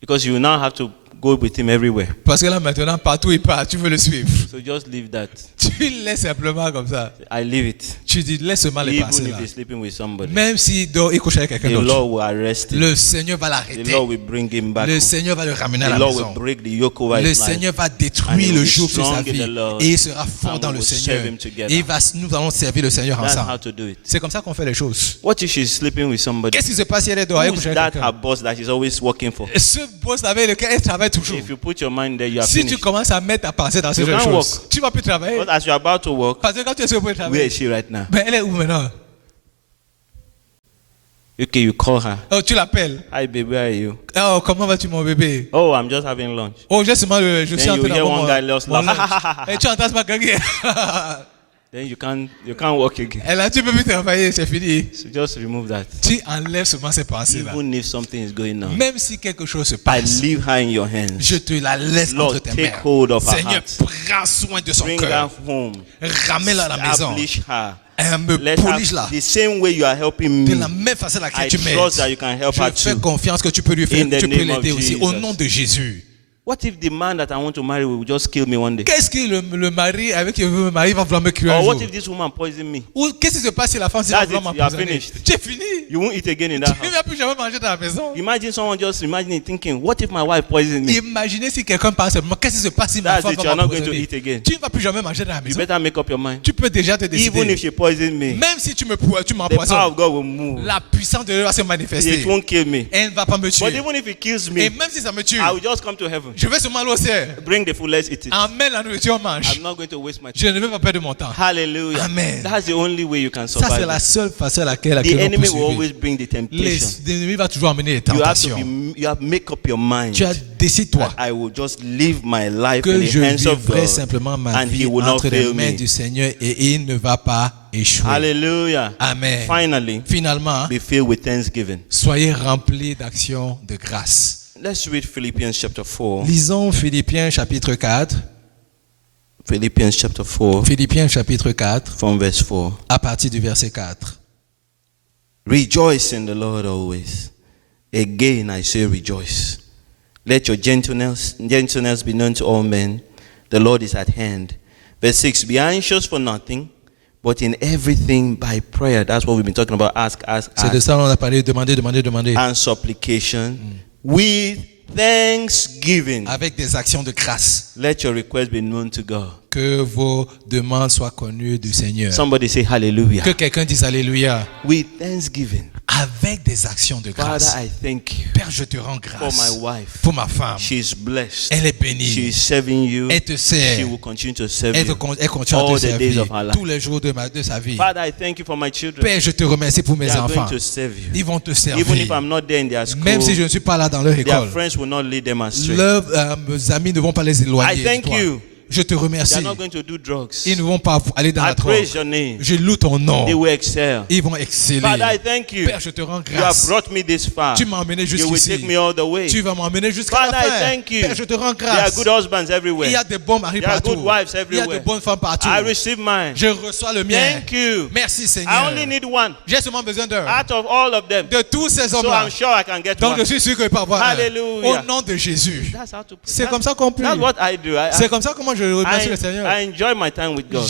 Because you will now have to go with him everywhere. Parce que là maintenant, partout il part, tu veux le suivre. So just leave that. Tu laisses simplement comme ça. I leave it. Tu dis, laisse seulement les pensées Even là. if he's sleeping with somebody. Même s'il dort, il couche avec The quelqu'un d'autre. Lord will arrest him. Le Seigneur va The l'arrêter. Lord will bring him back Le home. Seigneur va le ramener à The la Lord maison. will break the yoke over Le his life. Seigneur va And he détruire will le be joug sur sa strong in vie. the Lord. Et il sera fort And dans we le will Seigneur. serve him together. Et nous allons servir le Seigneur That's how ensemble. to do it. C'est comme ça qu'on fait les choses. What if she's sleeping with somebody? Qu'est-ce qui se passe si elle est dehors et Who's couche avec that quelqu'un? her boss that she's always working for? Ce boss avec lequel elle travaille toujours. If you put your mind there, you are Si tu finished. commences à mettre ta pensée dans ce You genre de can't choses, work. tu ne vas plus travailler. But as you're about to work, Parce que quand tu es sur le point de where travailler, is she right now? ben elle est où maintenant? Okay, you call her. Oh, tu l'appelles. Hi, baby, where are you? Oh, comment vas-tu mon bébé? Oh, I'm just having lunch. Oh, je suis en you train hear d'avoir one guy just mon laugh. lunch. Et tu entends ce gagner. Then you can't work again. Et là, tu peux plus travailler, c'est fini. So just remove that. Tu enlèves seulement ces pensées-là. Even if something is going on, Même si quelque chose se I passe, leave her in your hands. je te la laisse Lord, entre tes take mains. hold of her Seigneur, heart. prends soin de son Bring her cœur. home. Ramène-la à la maison. Establish her. Me Let polish-la. her, the same way you are helping De me, la même façon à laquelle I tu m'aides. trust that you can help her Je fais too. confiance que tu peux lui faire, In the tu peux name of l'aider aussi. Au Jesus. nom de Jésus. What if the man that I want to marry will just kill me one day? Qu'est-ce que le mari avec qui je veux me marier va vouloir me tuer un Or jour? what if this woman poison me? Ou qu'est-ce qui se passe si la femme va That's vouloir it, you are m'empoisonner? finished. Tu es fini. You won't eat again in that Tu ne house. vas plus jamais manger dans la maison. Imagine someone just imagining, thinking, what if my wife poisons me? Imaginez si quelqu'un pense simplement, qu'est-ce qui se passe si ma That's femme it, you va are not going to m'empoisonner? eat again. Tu ne vas plus jamais manger dans la You maison. better make up your mind. Tu peux déjà te Even if décider. she poisons me, Même si tu the power m'empoisonnes, of God will move. la puissance de Dieu va se manifester. It won't kill me. Elle ne va pas me But tuer. even if it kills Et me, même si ça me tue, I will just come to heaven. je vais seulement aller au ciel. Bring the food, let's eat it. Amène la nourriture, on mange. I'm not going to waste my time. Je ne vais pas perdre mon temps. Hallelujah. Amen. That's the only way you can Ça, c'est survive. la seule façon à laquelle The on peut enemy will survivre. always bring the temptation. L'ennemi va toujours amener les You have to tentations. you have make up your mind. Tu as décide-toi I will just live my life in que the je hands of vivrai God, simplement ma and vie He will not entre les fail mains me. du Seigneur et il ne va pas échouer. Hallelujah. Amen. Finally, Finalement, be filled with thanksgiving. soyez remplis d'actions de grâce. Let's read Philippians chapter 4. Lisons Philippiens chapitre 4. Philippians chapter 4 Philippiens chapitre 4 from verse 4. à partir du verset 4. Rejoice in the Lord always. Again I say rejoice. Let your gentleness be known to all men. The Lord is at hand. Verse 6. Be anxious for nothing, but in everything by prayer. That's what we've been talking about. Ask, C'est de ça qu'on a parlé, demander. and supplication. With thanksgiving. Avec des actions de grâce. Let your request be known to God. Que vos demandes soient connues du Seigneur. Somebody say hallelujah. Que quelqu'un dise Alléluia. With thanksgiving. Avec des actions de grâce. Father, I thank you Père, je te rends for grâce my wife. pour ma femme. She's blessed. Elle est She bénie. is serving you. Elle te sert. She will continue to serve Elle you continue à all te the days servir of her life. tous les jours de sa vie. Father, I thank you for my children. Père, je te remercie pour mes They are enfants. going to serve you. Ils vont te Even if servir. I'm not there in their school, Même si je ne suis pas là dans leur their école. friends will not lead them astray. Leurs amis ne vont pas les éloigner I de thank toi. you. Je te They remercie. are not going to do drugs. Ils ne vont pas aller dans I la drogue. praise your name. Je loue ton nom. They will excel. Ils vont exceller. Father, I thank you. Père, je te rends You have grâce. brought me this far. Tu m'as emmené You will take jusqu'ici. me all the way. Tu vas m'emmener jusqu'à Father, la I fin. thank you. Père, je te rends There are grâce. good husbands Il everywhere. y a des bons maris There are partout. good wives Il y a everywhere. de bonnes femmes partout. I receive mine. Je reçois le mien. Thank you. Merci I Seigneur. only need one J'ai seulement besoin d'un. out of all of them. De tous ces So hommes-là. I'm sure I can get Donc one. je suis sûr que je peux avoir un. Hallelujah. Au nom de Jésus. That's how to pray. C'est comme ça qu'on prie. That's what I do. C'est comme ça comment je remercie le Seigneur. I enjoy my time with God.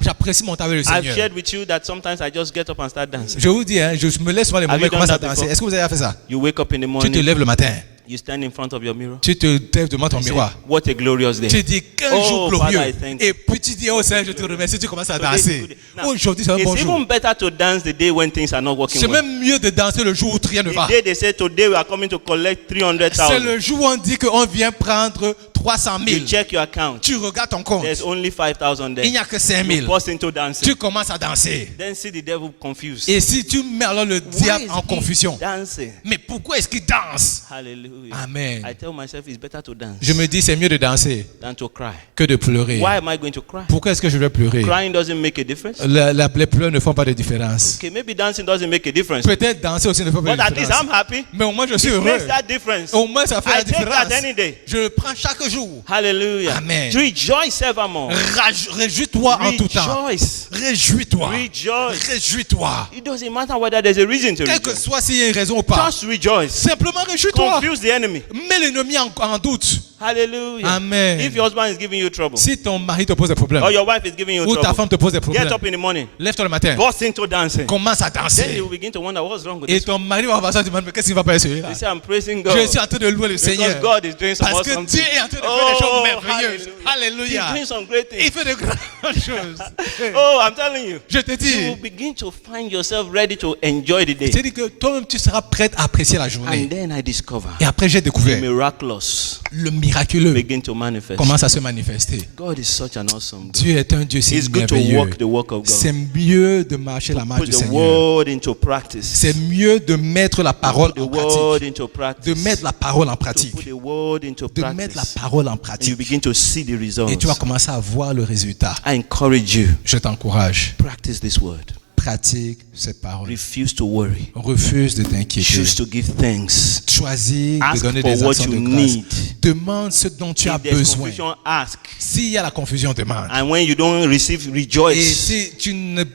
J'apprécie mon temps avec le I've Seigneur. shared with you that sometimes I just get up and start dancing. Je vous dis, hein, je me laisse souvent les Have moments et you commence done à that danser. before? Est-ce que vous avez fait ça? You wake up in the Tu te morning, lèves le matin. you stand in front of your mirror. Tu te lèves devant ton You say, miroir. what a glorious day. Tu dis qu'un Oh, jour Father, glorieux. I thank you. Et puis tu dis, oh Seigneur, je te remercie. Tu commences à Today is danser. good day. Now, Aujourd'hui, c'est un it's bon jour. even better to dance the day when things are not working C'est well. même mieux de danser le jour où rien ne va. The day they say today we are coming to collect C'est 300,000. le jour où on dit qu'on vient prendre 300 000. You check your account. Tu regardes ton compte. There's only 5,000 there. Il n'y a que 5 You 000. burst into dancing. Tu commences à danser. Then see the devil confused. Et si tu mets alors le Why diable is en he confusion. dancing? Mais pourquoi est-ce qu'il danse? Hallelujah. Amen. I tell myself it's better to dance Je me dis, c'est mieux de danser than to cry. que de pleurer. Why am I going to cry? Pourquoi est-ce que je vais pleurer? Crying doesn't make a difference. Les pleurs ne font pas de différence. Okay, maybe dancing doesn't make a difference. Peut-être danser aussi ne fait pas But de at least différence. I'm happy. Mais au moins je suis It heureux. makes that difference. Au moins ça fait la I take that différence. any day. Je le prends chaque jour. Hallelujah. Amen. Rejoice evermore. Réjouis-toi en tout temps. Rejoice. Réjouis-toi. Rejoice. Réjouis-toi. It doesn't matter whether there's a reason to Quel que rejoice. soit s'il y a une raison ou pas. Just rejoice. Simplement réjouis-toi. Confuse the enemy. Mets l'ennemi en doute. Hallelujah. Amen. If your husband is giving you trouble, Si ton mari te pose des problèmes, or your wife is giving you ou ta trouble, femme te pose des get problèmes, up in the morning, lève-toi le matin, burst into dancing. commence à Then danser. you will begin to wonder what's wrong with Et this. ton mari va voir ça et demander, mais qu'est-ce qui va pas celui-là? You say, I'm praising Je God. suis en train de louer le Because Seigneur. God is doing some Parce que awesome Dieu things. est en train de faire des choses Oh, merveilleuses. hallelujah. Alléluia. He's doing some great Il things. fait de grandes choses. Oh, I'm telling you. Je te You will dis, begin to find yourself ready to enjoy the day. c'est-à-dire que toi-même tu seras prête à apprécier la journée. And then I discover Et après j'ai the découvert miraculous le miraculeux begin to manifest. commence à se manifester. God is such an awesome God. Dieu est un Dieu si It's good to merveilleux. walk the walk of C'est God. mieux de marcher la marche Put du the Seigneur. word into practice. C'est mieux de mettre la parole Put the en word pratique. into De practice. mettre la parole en To pratique. put the word into De mettre la practice. parole en And you pratique. begin to see the Et tu vas results. commencer à voir le résultat. I encourage you, Je t'encourage. practice this word. pratique cette parole. Refuse to worry. Refuse de t'inquiéter. Choose to give thanks. Choisis de Ask donner for des what actions you de grâce. need. Demande ce dont tu as If there's besoin. confusion, ask. S'il y a la confusion, demande. And when you don't receive, Et rejoice. si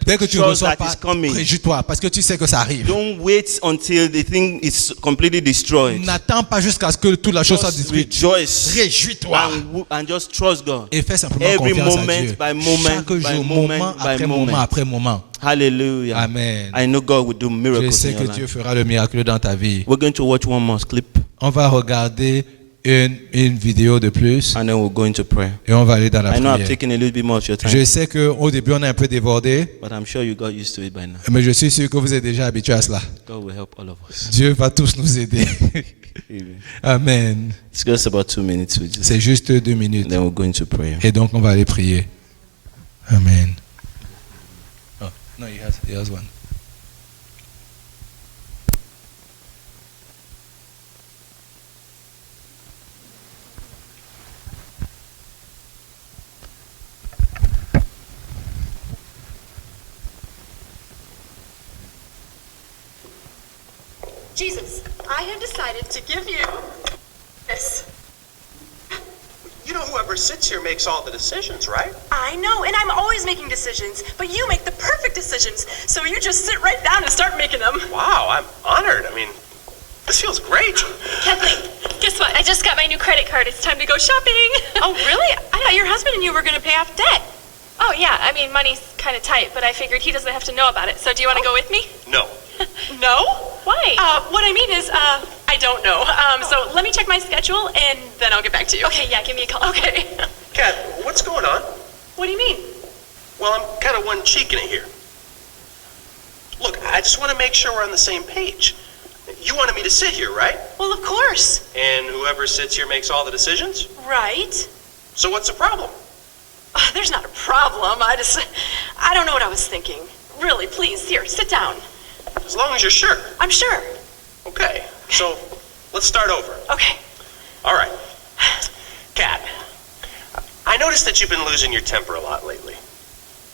dès que tu ne Trust reçois that pas, it's coming. réjouis-toi parce que tu sais que ça arrive. Don't wait until the thing is completely destroyed. N'attends pas jusqu'à ce que toute la chose soit Just détruite. rejoice Réjouis-toi. and just trust God. Et fais simplement Every confiance à moment Dieu. by moment, Chaque by jour, moment, moment by après moment. moment après moment. Hallelujah. Amen. I know God will do Je miracles sais in que your Dieu life. fera le miracle dans ta vie. We're going to watch one more clip On va regarder une vidéo de plus and then we'll go into prayer. et on va aller dans la I know I've prière. taken a little bit more of your Je time, sais qu'au début, on est un peu débordé, but I'm sure you got used to it by now. mais je suis sûr que vous êtes déjà habitués à cela. God will help all of us. Dieu va tous nous aider. Amen. Amen. It's just about 2 minutes. We'll just, C'est juste 2 minutes. then we'll go into prayer. Et donc, on va aller prier. Amen. Oh, no, he has one. Jesus, I have decided to give you this. You know, whoever sits here makes all the decisions, right? I know, and I'm always making decisions, but you make the perfect decisions. So you just sit right down and start making them. Wow, I'm honored. I mean, this feels great. Kathleen, guess what? I just got my new credit card. It's time to go shopping. Oh, really? I thought your husband and you were going to pay off debt. Oh, yeah. I mean, money's kind of tight, but I figured he doesn't have to know about it. So do you want to go with me? No. No? Why? What I mean is, I don't know. So let me check my schedule, and then I'll get back to you. Okay, yeah, give me a call. Okay. Kat, what's going on? What do you mean? Well, I'm kind of one cheeking it here. Look, I just want to make sure we're on the same page. You wanted me to sit here, right? Well, of course. And whoever sits here makes all the decisions? Right. So what's the problem? There's not a problem. I don't know what I was thinking. Really, please, here, sit down. As long as you're sure. I'm sure. Okay, so let's start over. Okay. All right. Kat, I noticed that you've been losing your temper a lot lately.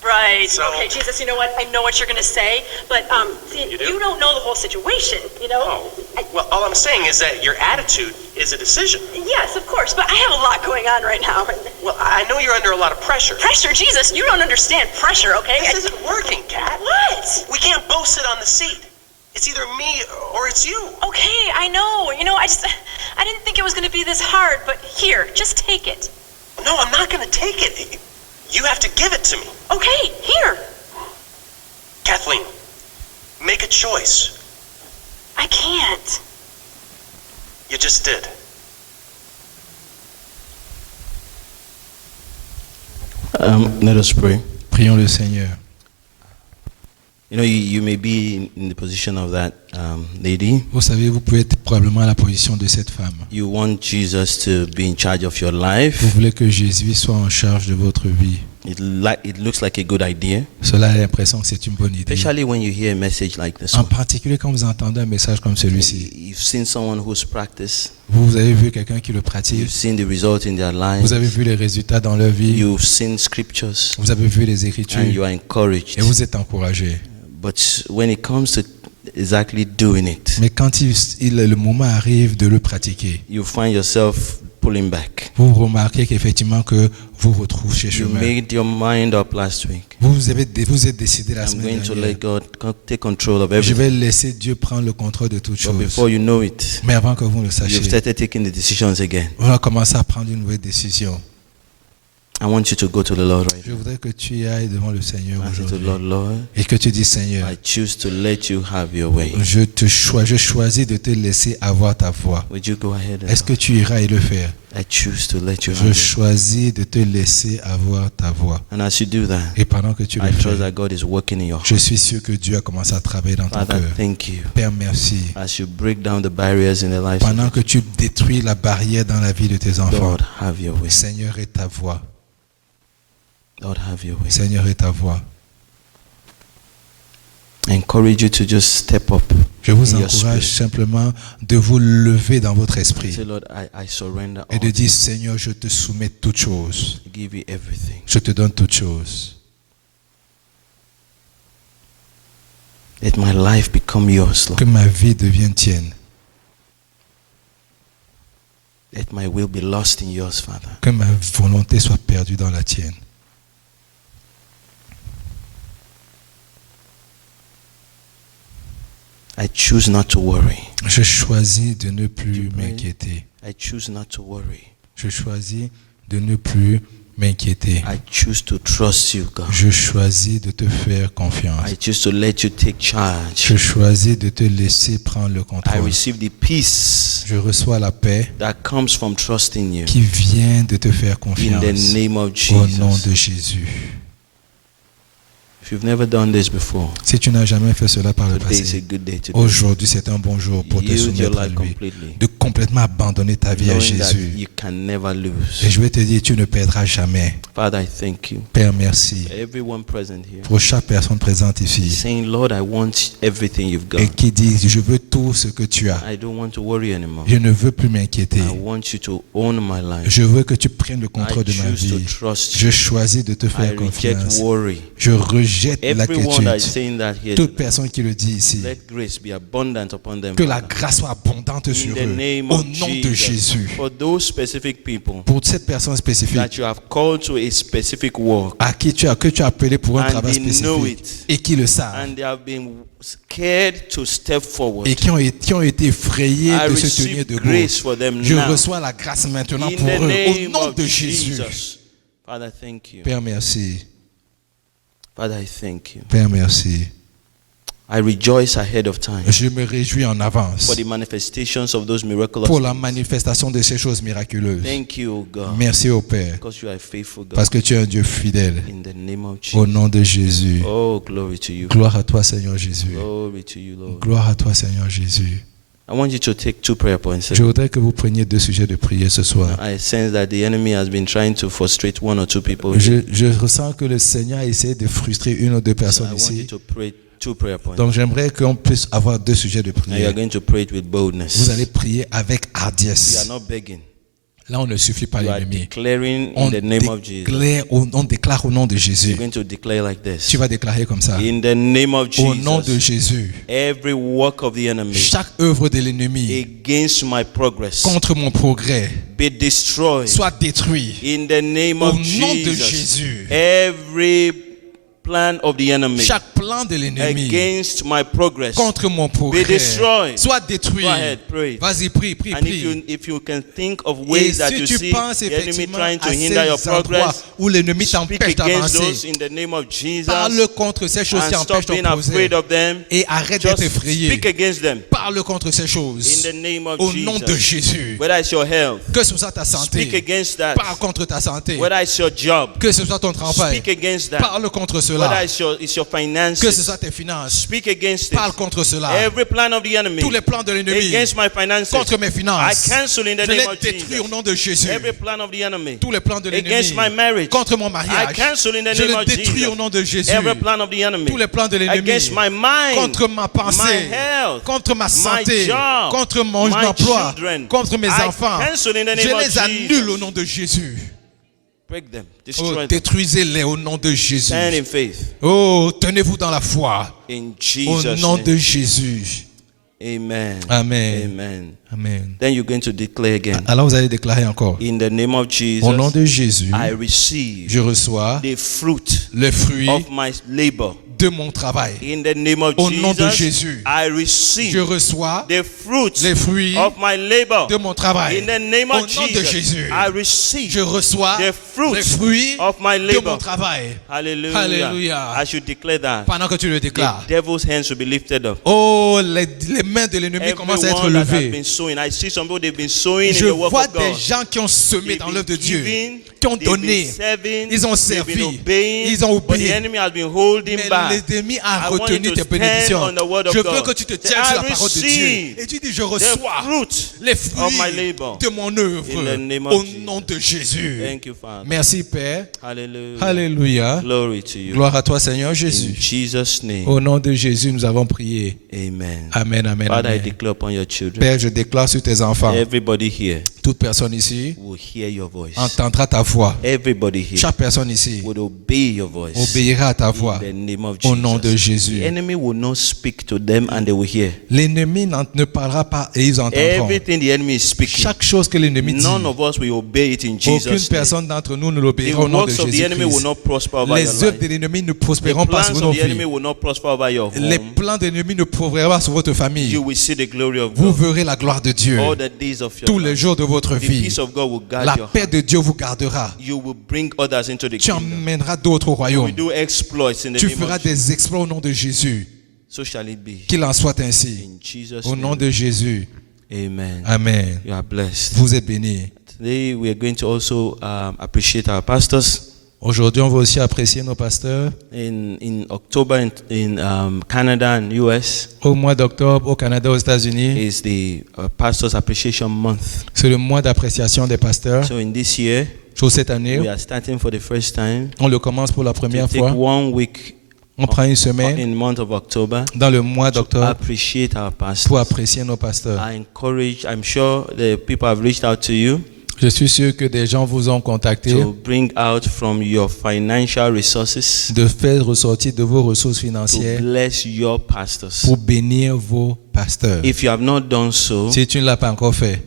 Right. So- Okay, Jesus, you know what? I know what you're going to say, but see, You do? you don't know the whole situation, you know? Oh, well, all I'm saying is that your attitude is a decision. Yes, of course, but I have a lot going on right now. Well, I know you're under a lot of pressure. Pressure, Jesus, you don't understand pressure, okay? This isn't working, Kat. What? We can't both sit on the seat. It's either me or it's you. Okay, I know. You know, I didn't think it was going to be this hard, but here, just take it. No, I'm not going to take it. You have to give it to me. Okay, here. Kathleen, make a choice. I can't. You just did. Let us pray. Prions le Seigneur. You know, you may be in the position of that lady. Vous savez, vous pouvez être probablement à la position de cette femme. You want Jesus to be in charge of your Vous life. voulez que Jésus soit en charge de votre vie. It looks like a good idea, Cela a l'impression que c'est une bonne idée. especially when you hear a message like this En one. particulier quand vous entendez un message comme celui-ci. You've seen someone who's practiced. Vous avez vu quelqu'un qui le pratique. You've seen the result in their Vous avez lives. vu les résultats dans leur vie. You've seen scriptures, Vous avez vu les and you Écritures. are encouraged. Et vous êtes encouragé. But when it comes to exactly doing it, Mais quand le moment arrive de le pratiquer, you find yourself pulling back. vous remarquez qu'effectivement que vous retrouvez chez You chemin. made your mind up last week. Vous êtes décidé la I'm semaine going to dernière. let God take control of Je everything. vais laisser Dieu prendre le contrôle de toutes But choses. before you know it, Mais avant que vous le you've sachiez, started taking the decisions again. on va commencer à prendre une nouvelle décision. I want you to go to the Lord right Je now. voudrais que tu ailles devant le Seigneur I say to the aujourd'hui Lord, Lord, et que tu dis, Seigneur, I choose to let you have your way. je choisis de te laisser avoir ta voix. Would you go ahead? Est-ce que tu iras et le faire? I choose to let you Je have your way. choisis de te laisser avoir ta voix. And as you do that, Et pendant que tu le I trust fais, that God is working in your je heart. suis sûr que Dieu a commencé à travailler dans ton Father, cœur. thank you. Père, merci. As you break down the barriers in the lives Pendant of que tu détruis la barrière dans la vie de tes enfants, Lord, have your way. Seigneur est ta voix. Lord, have your way. Seigneur est ta voix. I encourage you to just step up Je vous in your encourage spirit. simplement de vous lever dans votre esprit Say, Lord, I surrender et all. de dire, Seigneur, je te soumets toutes choses. I give you everything. Je te donne toutes choses. Let my life become yours, Lord. Que ma vie devienne tienne. Let my will be lost in yours, Father. Que ma volonté soit perdue dans la tienne. I choose not to worry. Je choisis de ne plus m'inquiéter. I choose not to worry. Je choisis de ne plus m'inquiéter. I choose to trust you, God. Je choisis de te faire confiance. I choose to let you take Je charge. choisis de te laisser prendre le I contrôle. receive the peace Je reçois la paix that comes from trusting you. qui vient de te faire In confiance. the name of Au nom Jesus. de Jésus. If you've never done this before, Si tu n'as jamais fait cela par le today is a passé, good day to do. aujourd'hui c'est un bon jour pour te Yield your soumettre à life lui. completely. De complètement abandonner ta vie à Knowing that Jésus. you can never lose. Et je vais te dire, tu ne perdras jamais. Father, I thank you. Père, merci Everyone present here pour chaque personne présente ici saying, Lord, I want everything you've et got. qui dit, je veux tout ce que tu as. I don't want to worry anymore. Je ne veux plus m'inquiéter. I want you to own my life. Je veux que tu prennes le I contrôle de ma choose to vie. trust Je you. choisis de te I faire reject confiance. worry. Je rejette Everyone that is l'inquiétude. saying that here, Toute personne qui le dit ici, let grace be abundant upon them. que la Father. grâce soit abondante In sur the eux. name Au of nom de Jesus. Jésus. For those specific people Pour cette personne spécifique that you have called to a specific work à qui que tu as appelé pour un And travail they know spécifique it. et qui le savent and they have been scared to step forward, et qui ont été effrayés I de se receive tenir debout. grace for them Je now. reçois la grâce maintenant In pour the eux. name Au nom of de Jésus. Jesus. Father, thank you. Père, merci. Father, I thank you. Père, merci. I rejoice ahead of time Je me réjouis en avance for the manifestations of those miraculous pour la things. manifestation de ces choses miraculeuses. Thank you, O God, Merci au Père, because you are a faithful God. parce que tu es un Dieu fidèle. In the name of Au Jesus. nom de Jésus. Oh, glory to you. Gloire à toi, Seigneur Jésus. Glory to you, Lord. Gloire à toi, Seigneur Jésus. I want you to take 2 prayer points. Je voudrais que vous preniez 2 sujets de prière ce soir. I sense that the enemy has been trying to frustrate 1 or 2 people. Je ressens que le Seigneur essaie de frustrer une ou deux I personnes want you ici. to pray 2 prayer points. Donc j'aimerais qu'on puisse avoir 2 sujets de And you are prière. going to pray it with boldness. Vous allez prier avec You are hardiesse. not begging. Là, on ne suffit pas You are l'ennemi. declaring On in the name of Jesus. déclare au nom de Jésus. You're going to declare like this. Tu vas déclarer comme ça. In the name of Au nom de Jesus, Jésus. every work of the enemy Chaque œuvre de l'ennemi against my progress contre mon progrès be destroyed. soit détruit. In the name Au of nom de Jesus, Jésus. every plan of the enemy Chaque plan de l'ennemi against my progress contre mon be progrès destroyed. soit détruit. Go ahead, pray. Vas-y, prie, prie, And prie. if you can think of Et ways that si you tu see penses the enemy effectivement trying to à hinder your ces endroits progress, où l'ennemi speak t'empêche against those d'avancer, in the name of Jesus parle contre ces choses qui and empêchent stop ton being progrès afraid of them. et arrête Just d'être effrayé. speak against them Parle contre ces in choses the name of au nom de Jesus. Jésus. Whether it's your health, Que ce soit ta speak santé, against that. parle contre ta santé. Whether it's your job, Que ce soit ton travail, speak against that. parle contre Whether cela. it's your Que ce finances, soit tes finances, speak against it. parle contre cela. Every plan of the enemy Tous les plans de l'ennemi against my finances, contre mes I finances, cancel in the je les name of détruis au Jesus. nom de Jésus. Every plan of the enemy Tous les plans de against l'ennemi my marriage, contre mon I mariage, cancel in the je name les of détruis Jesus. au nom de Jésus. Every plan of the enemy Tous les plans de l'ennemi against my mind, contre ma my pensée, health, contre ma my santé, job, contre mon my emploi, children, contre mes I enfants. cancel in the Je name of les annule Jesus. au nom de Jésus. Break them, Oh, destroy them. détruisez-les au nom de Jésus. Stand in faith Oh, tenez-vous dans la foi. in Au Jesus' nom name. de Jésus. Amen. Amen. Amen. Amen. Then you're going to declare again. Alors vous allez déclarer encore. In the name of Jesus, Au nom de Jésus, I receive je reçois the fruit le fruit of my labor. de mon travail. In the name of Au nom de Jesus, Jésus, I je receive reçois the fruit les fruits of my labor. de mon travail. In the name Au of nom de Jesus, Jésus, I receive je reçois the fruit les fruits of my de mon labor. travail. Hallelujah. Hallelujah. I should declare that. Pendant que tu le The déclares. devil's hands should be lifted up. Oh, les mains de l'ennemi commencent à être Everyone that has levées. been sowing, I see some people they've been sowing in Je the work vois of des God. gens qui ont semé They've dans been l'œuvre de Dieu, giving, qui ont they've been donné, serving, ils ont they've been servi, obeying, ils ont but the obéi. enemy has been holding Mais back. l'ennemi a I want retenu you to tes stand bénédictions. on the word of Je veux God. que tu te Say, tiennes sur la I parole de Dieu. receive Et tu dis, je the reçois fruit les of my fruits labor. de mon In the œuvre name of au Jesus. nom de Jésus. Thank you, Father. Merci Père. Hallelujah. Alléluia. Glory to you. Gloire à toi Seigneur In Jésus. Jesus' name. Au nom de Jésus, nous avons prié. Amen. Amen, amen, Father, I amen. declare upon your children, Père, je déclare sur tes enfants, everybody here, Toute personne ici will hear your voice. entendra ta voix. Everybody here Chaque personne ici would obey your voice. obéira à ta voix. In the name of Au nom de Jesus. Jésus. The enemy will not speak to them and they will hear. L'ennemi ne parlera pas et ils entendront. Everything the enemy is speaking, Chaque chose que l'ennemi dit, none of us will obey it in aucune Jesus' name. personne d'entre nous ne The l'obéira au nom de works of the enemy will Jésus-Christ. not prosper over your Les œuvres de life. l'ennemi ne The prospéreront pas sur plans nos of the enemy vies. will not prosper over your Les home. plans de l'ennemi ne prospéreront pas sur votre famille. You will see the glory of Vous God verrez la gloire de Dieu all the days of your tous les life. jours de votre The vie. peace of God will guard La your paix heart. de Dieu vous gardera. You will bring others into the Tu kingdom. emmèneras d'autres au You royaume. will do exploits in the Tu name feras of Jesus. des exploits au nom de Jésus. So shall it be. Qu'il en soit ainsi. In Jesus' Au nom name. de Jésus. Amen. Amen. You are blessed. Vous êtes bénis. Today we are going to also appreciate our pastors. Aujourd'hui, on va aussi apprécier nos pasteurs. In October in Canada and US Au mois d'octobre, au Canada, aux États-Unis, is the Pastors Appreciation Month. c'est le mois d'appréciation des pasteurs. So in this year, Sur cette année, we are starting for the first time on le commence pour la to première take fois. 1 week On prend une semaine in the month of October dans le mois to d'octobre appreciate our pour pastors. apprécier nos pasteurs. I encourage, I'm sure the people have reached out to you Je suis sûr que des gens vous ont contacté to bring out from your financial resources de faire ressortir de vos ressources to financières bless your pastors. pour bénir vos pasteurs. If you have not done so, Si tu ne l'as pas encore fait,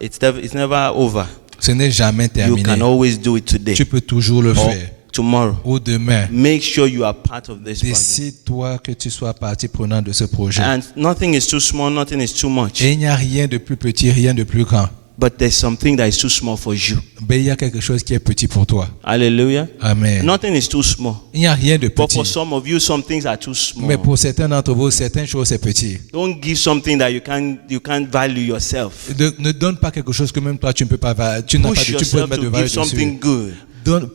it's never over. ce n'est jamais You terminé. can always do it today Tu peux toujours le or faire. tomorrow. Ou demain, Make sure you are part of this project. décide-toi que tu sois partie prenante de ce projet. And nothing is too small, nothing is too much. Et il n'y a rien de plus petit, rien de plus grand. But there's something that is too small for you. Mais il y a quelque chose qui est petit pour toi. Hallelujah. Amen. Nothing is too small. Il n'y a rien de But petit. for some of you, some things are too small. Mais pour certains d'entre vous, certaines choses, c'est petit. Don't give something that you can't value yourself. Ne donne pas quelque chose que même toi, tu ne peux pas, tu n'as pas Push de, tu peux yourself mettre de to valeur give something dessus. good.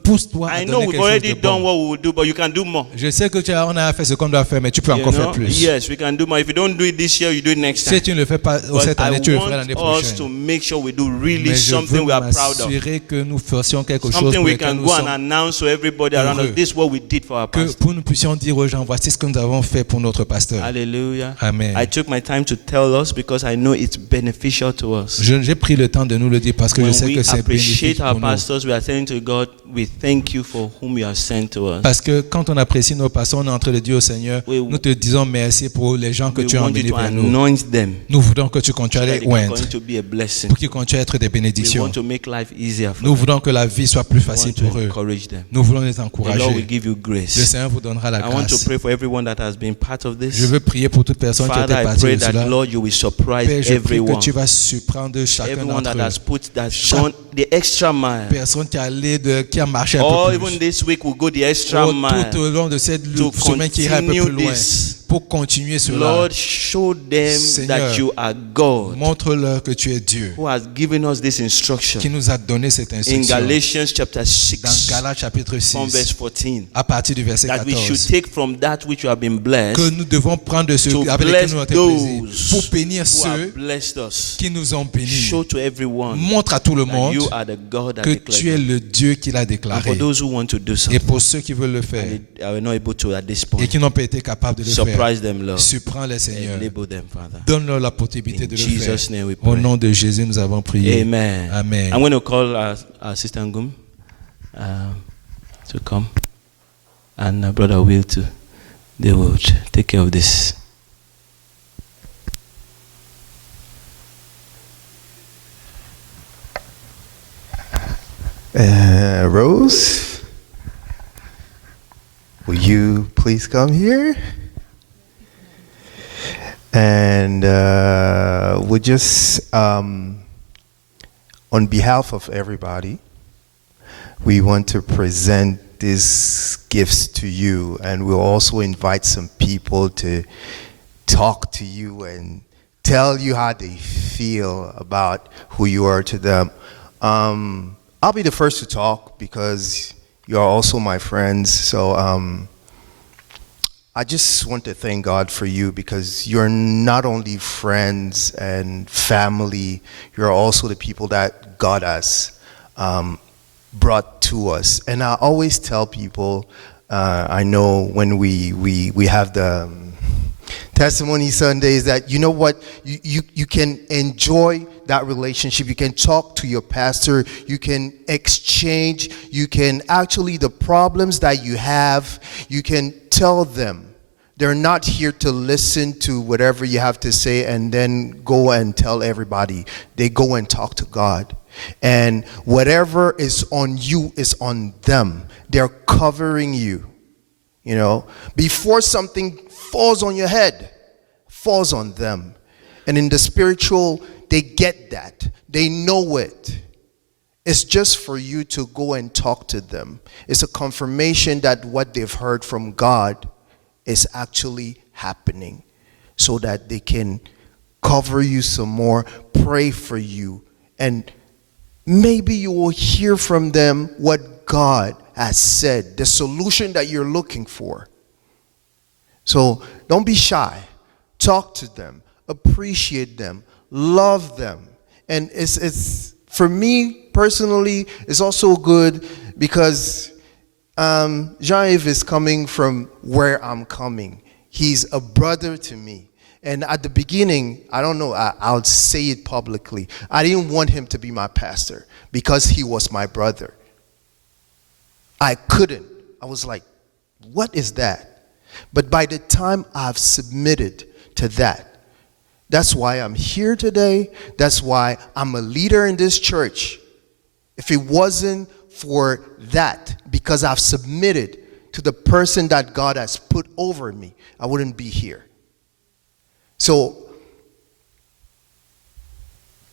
Pousse-toi à I know donner we've quelque chose already de done bon. what we will do, but you can do more. Je sais que on a fait ce qu'on doit faire, mais tu peux You encore know? faire plus. Yes, we can do more. If you don't do it this year, you do it next Si time. tu ne le fais pas But cette année, I tu le feras want l'année us to prochaine. make sure we do really Mais je something veux we are proud of. m'assurer que nous fassions quelque chose Something pour we lequel can nous go and sommes, announce to everybody around us. heureux. This is what we did for our que pastor. pour nous puissions dire aux gens, voici ce que nous avons fait pour notre pasteur. Hallelujah. Amen. I took my time to tell us because I know it's beneficial to us. J'ai pris le temps de nous le dire parce que je When sais we que c'est appreciate bénéfique our pour nous. pastors, we are saying to God, we thank you for whom you have sent to us. Parce que quand on apprécie nos pasteurs, on est en train de dire au Seigneur, We- nous te disons merci pour les gens que We tu as want emmenés you to vers nous. anoint them Nous voulons que tu continues à so that les they can oindre, continue to be a blessing. pour qu'ils continuent à être des We bénédictions. want to make life easier for Nous them. voulons que la vie soit plus We facile want pour to eux. encourage them. Nous voulons les The Lord encourager. will give you Le grace. Seigneur vous donnera la I want to grâce. pray for everyone that has been part of Je this. veux prier pour toute personne qui a été Father, I partie pray de that, cela. Lord, you will surprise Père, je prie que everyone. tu vas surprendre chacun Everyone d'entre that eux. has put, that's Chaque- gone the extra mile. Personne qui a marché un Or peu even plus. this week will go the extra mile. Tout au long de cette to semaine qui ira un peu continue plus loin. this. Pour continuer cela, Lord, show them Seigneur, that you are God montre-leur que tu es Dieu, who has given us this instruction. qui nous a donné cette In instruction. Galatians chapter Dans 6, Galates chapitre from verse 6, 14, à partir du verset that we should 14, take from that which you have been blessed que nous devons prendre de ceux to avec lesquels bless nous avons été plaisir, those pour bénir who ceux have blessed us. qui nous ont bénis. Show to everyone Montre à tout le that monde you are the God that que tu es declared. le Dieu qui l'a And for déclaré. those who want to do Et something, pour ceux qui veulent le faire and they are not able to at this et point, qui n'ont pas été capables de le faire, surprise them, Lord. surprends-les, Seigneur. Enable them, Father. Donne-leur la possibilité In de le faire. Jesus' name we Au pray. nom de Jésus, nous avons prié. Amen. Amen. I'm going to call our sister Ngum to come, and brother Will too. They will take care of this. Rose, will you please come here? And we'll just, on behalf of everybody, we want to present these gifts to you, and we'll also invite some people to talk to you and tell you how they feel about who you are to them. I'll be the first to talk because you're also my friends. So I just want to thank God for you because you're not only friends and family, you're also the people that God has brought to us. And I always tell people, I know when we have the Testimony Sundays, that you know what, you can enjoy that relationship. You can talk to your pastor. You can exchange. You can actually, the problems that you have, you can tell them. They're not here to listen to whatever you have to say and then go and tell everybody. They go and talk to God. And whatever is on you is on them. They're covering you. You know, before something falls on your head, falls on them. And in the spiritual, they get that. They know it. It's just for you to go and talk to them. It's a confirmation that what they've heard from God is actually happening, so that they can cover you some more, pray for you, and maybe you will hear from them what God has said, the solution that you're looking for. So don't be shy. Talk to them, appreciate them, love them. And it's for me personally, it's also good because Jean-Yves is coming from where I'm coming. He's a brother to me. And at the beginning, I don't know, I'll say it publicly. I didn't want him to be my pastor because he was my brother. I couldn't. I was like, what is that? But by the time I've submitted to that, that's why I'm here today. That's why I'm a leader in this church. If it wasn't for that, because I've submitted to the person that God has put over me, I wouldn't be here. So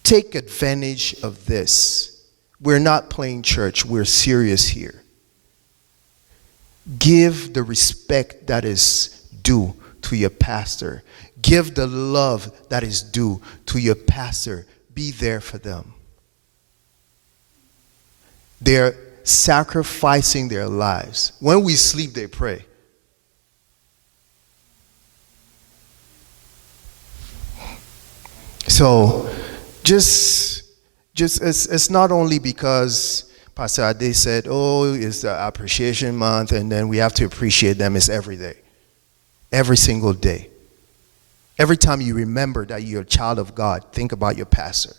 take advantage of this. We're not playing church. We're serious here. Give the respect that is due to your pastor. Give the love that is due to your pastor. Be there for them. They're sacrificing their lives. When we sleep, they pray. So, just it's not only because Pastor Ade said, oh, it's the appreciation month, and then we have to appreciate them. It's every day. Every single day. Every time you remember that you're a child of God, think about your pastor.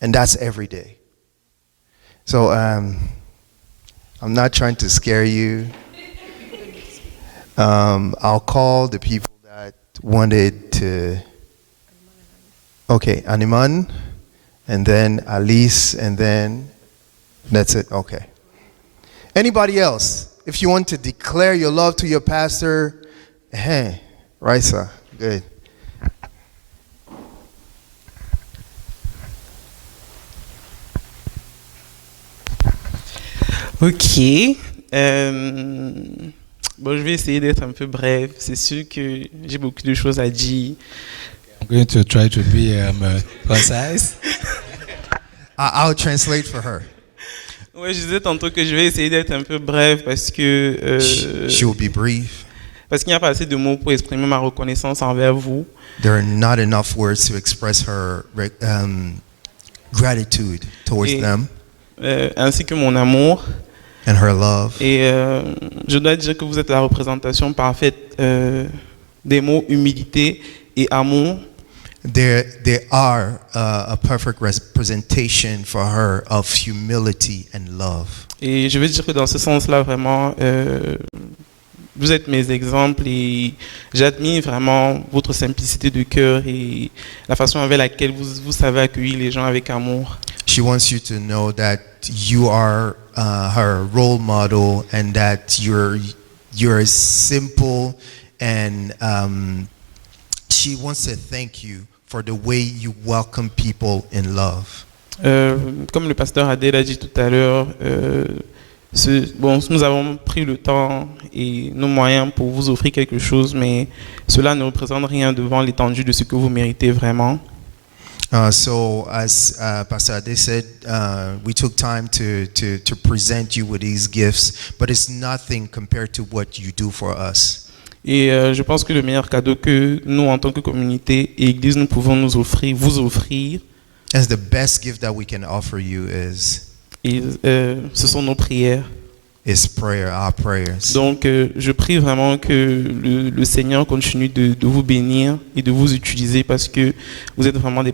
And that's every day. So I'm not trying to scare you. I'll call the people that wanted to. Okay, Animan, and then Alice, and then that's it. Okay. Anybody else? If you want to declare your love to your pastor, Raisa, good. Ok. Bon, je vais essayer d'être un peu bref. C'est sûr que j'ai beaucoup de choses à dire. I'm going to try to be concise. I'll translate for her. Ouais, je disais tantôt que je vais essayer d'être un peu bref parce que She will be brief. parce qu'il n'y a pas assez de mots pour exprimer ma reconnaissance envers vous. There are not enough words to express her gratitude towards them Ainsi que mon amour. and her love. Et je dois dire que vous êtes la représentation parfaite des mots humilité et amour. There are a perfect representation for her of humility and love. Et je veux dire que dans ce sens-là, vraiment, vous êtes mes exemples et j'admire vraiment votre simplicité de cœur et la façon avec laquelle vous savez accueillir les gens avec amour. She wants you to know that you are her role model and that you're simple, and she wants to thank you for the way you welcome people in love. Comme le pasteur Adel a dit tout à l'heure, nous avons pris le temps et nos moyens pour vous offrir quelque chose, mais cela ne représente rien devant l'étendue de ce que vous méritez vraiment. So as Pastor Ade said, we took time to present you with these gifts, but it's nothing compared to what you do for us. Et je pense que le meilleur cadeau que nous, en tant que communauté et église, nous pouvons vous offrir, As the best gift that we can offer you et, ce sont nos prières. is prayer, our prayers. Donc, je prie vraiment que le Seigneur continue de vous bénir et de vous utiliser parce que vous êtes vraiment des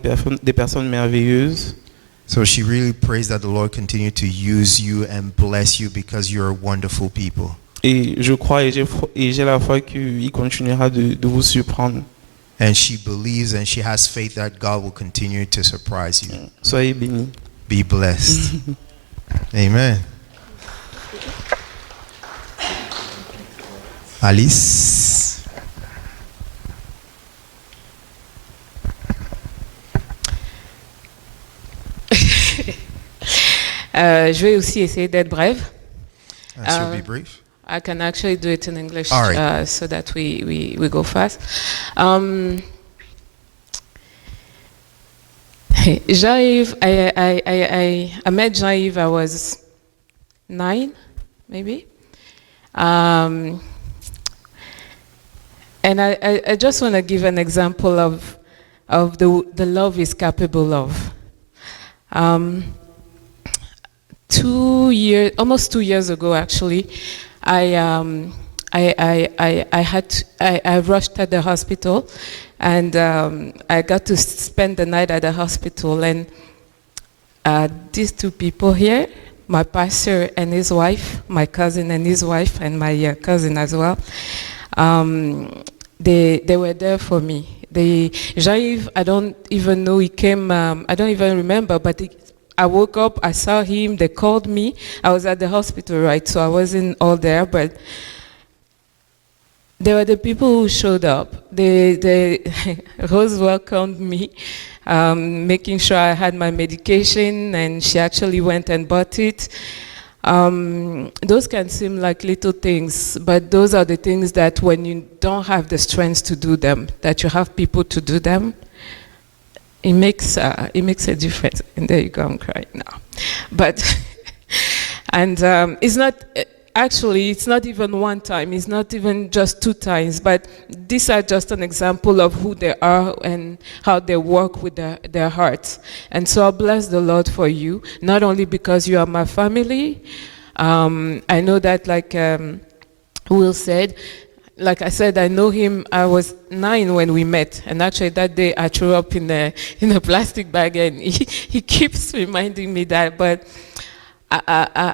personnes merveilleuses. So she really prays that the Lord continue to use you and bless you because you're wonderful people. Et je crois et j'ai la foi qu'il continuera de vous surprendre. And she believes and she has faith that God will continue to surprise you. Soyez bénis. Be blessed. Amen. Alice. Je vais aussi essayer d'être brève. She'll be brief. I can actually do it in English All right. so that we go fast. Jean-Yves, I met Jean-Yves, I was 9, maybe. And I just want to give an example of the love he's capable of. Almost 2 years ago, actually, I rushed at the hospital, and I got to spend the night at the hospital. And these two people here, my pastor and his wife, my cousin and his wife, and my cousin as well, they were there for me. Jean-Yves, I don't even know he came. I don't even remember, but I woke up, I saw him, they called me. I was at the hospital, right, so I wasn't all there, but they were the people who showed up. Rose welcomed me, making sure I had my medication, and she actually went and bought it. Those can seem like little things, but those are the things that when you don't have the strength to do them, that you have people to do them, it makes a difference. And there you go, I'm crying now. But, and it's not, actually, it's not even one time, it's not even just 2 times, but these are just an example of who they are and how they work with their hearts. And so I bless the Lord for you, not only because you are my family. I know that, like Will said, like I said, I know him. I was 9 when we met, and actually that day I threw up in a plastic bag, and he keeps reminding me that. But I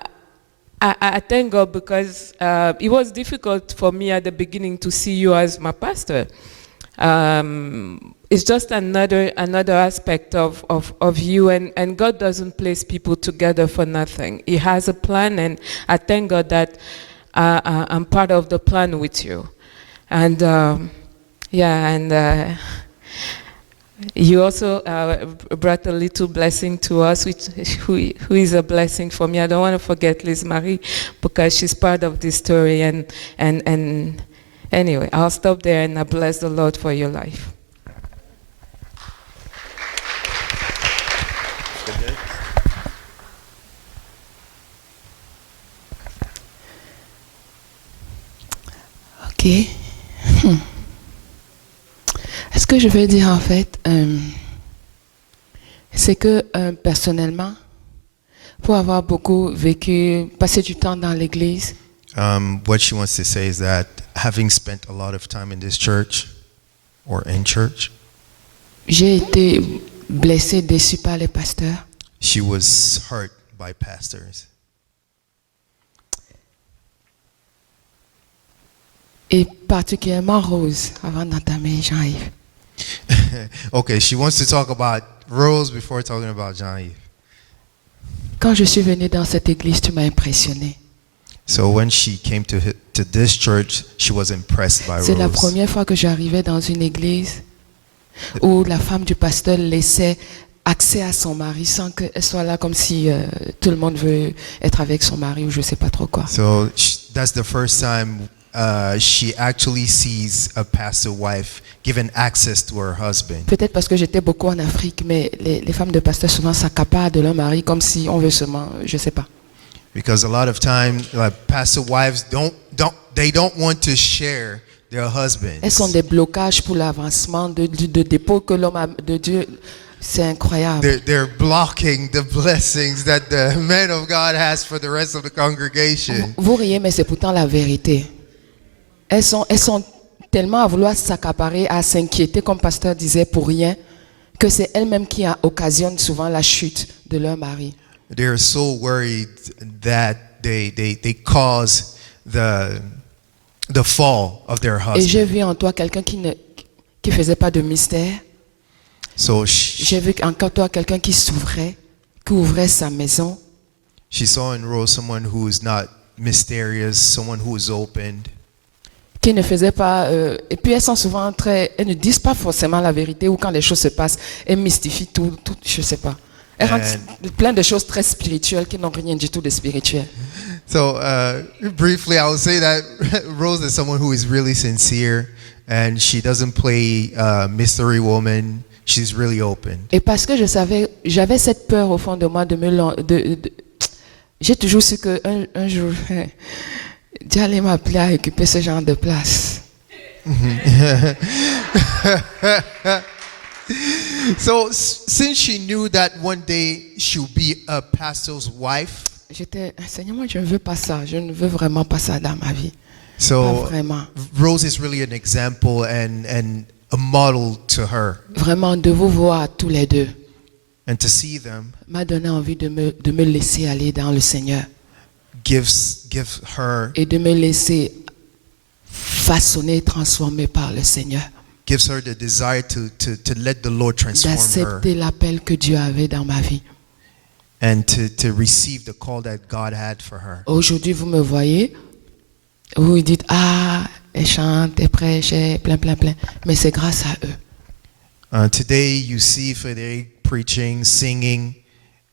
thank God because it was difficult for me at the beginning to see you as my pastor. It's just another aspect of you, and God doesn't place people together for nothing. He has a plan, and I thank God that I'm part of the plan with you. And you also brought a little blessing to us, who is a blessing for me. I don't want to forget Liz Marie because she's part of this story. And anyway, I'll stop there, and I bless the Lord for your life. Ok. Ce que je veux dire en fait, c'est que personnellement, pour avoir beaucoup vécu, passé du temps dans l'église, What she wants to say is that having spent a lot of time in this church or in church, j'ai été blessée, déçue par les pasteurs. she was hurt by pastors. Et particulièrement Rose, avant d'entamer Jean-Yves. Okay, she wants to talk about Rose before talking about Jean-Yves. Quand je suis venue dans cette église, tu m'as impressionnée. So when she came to this church, she was impressed by C'est la Rose. première fois que j'arrivais dans une église où la femme du pasteur laissait accès à son mari sans qu'elle soit là comme si tout le monde veut être avec son mari ou je sais pas trop quoi. So that's the first time she actually sees a pastor wife given access to her husband. Peut-être parce que j'étais beaucoup en Afrique, mais les femmes de pasteurs souvent s'accaparent de leur mari comme si on veut seulement, je sais pas. Because a lot of time, pastor wives don't want to share their husbands. Elles sont des blocages pour l'avancement de dépôt que l'homme de Dieu C'est incroyable. They're blocking the blessings that the man of God has for the rest of the congregation. Vous riez, mais c'est pourtant la vérité. Elles sont tellement à vouloir s'accaparer, à s'inquiéter, comme pasteur disait, pour rien, que c'est elles-mêmes qui occasionnent souvent la chute de leur mari. They're so worried that they cause the fall of their Et j'ai husband. vu en toi quelqu'un qui faisait pas de mystère. So J'ai vu en toi quelqu'un qui s'ouvrait, qui ouvrait sa maison. she saw in Rose someone who is not mysterious, someone who is opened. Qui ne faisait pas... et puis elles sont souvent elles ne disent pas forcément la vérité, ou quand les choses se passent, elles mystifient tout, je sais pas. Elles rendent plein de choses très spirituelles qui n'ont rien du tout de spirituel. So briefly, I would say that Rose is someone who is really sincere, and she doesn't play mystery woman. She's really open. Et parce que j'avais cette peur au fond de moi j'ai toujours su qu'un jour, Dieu allait m'appeler à occuper ce genre de place. So since she knew that one day she'll be a pastor's wife, Seigneur, moi je ne veux pas ça. Je ne veux vraiment pas ça dans ma vie. Pas so vraiment. Rose is really an example and a model to her. Vraiment, de vous voir tous les deux And to see them m'a donné envie de me laisser aller dans le Seigneur give her et de me laisser façonner, transformer par le Seigneur. gives her the desire to let the Lord transform her D'accepter l'appel que Dieu avait dans ma vie. and to receive the call that God had for her. Aujourd'hui, vous me voyez, vous dites, ah, elle chante, elle prêche, elle plein. Mais c'est grâce à eux. Today you see Frederic preaching, singing,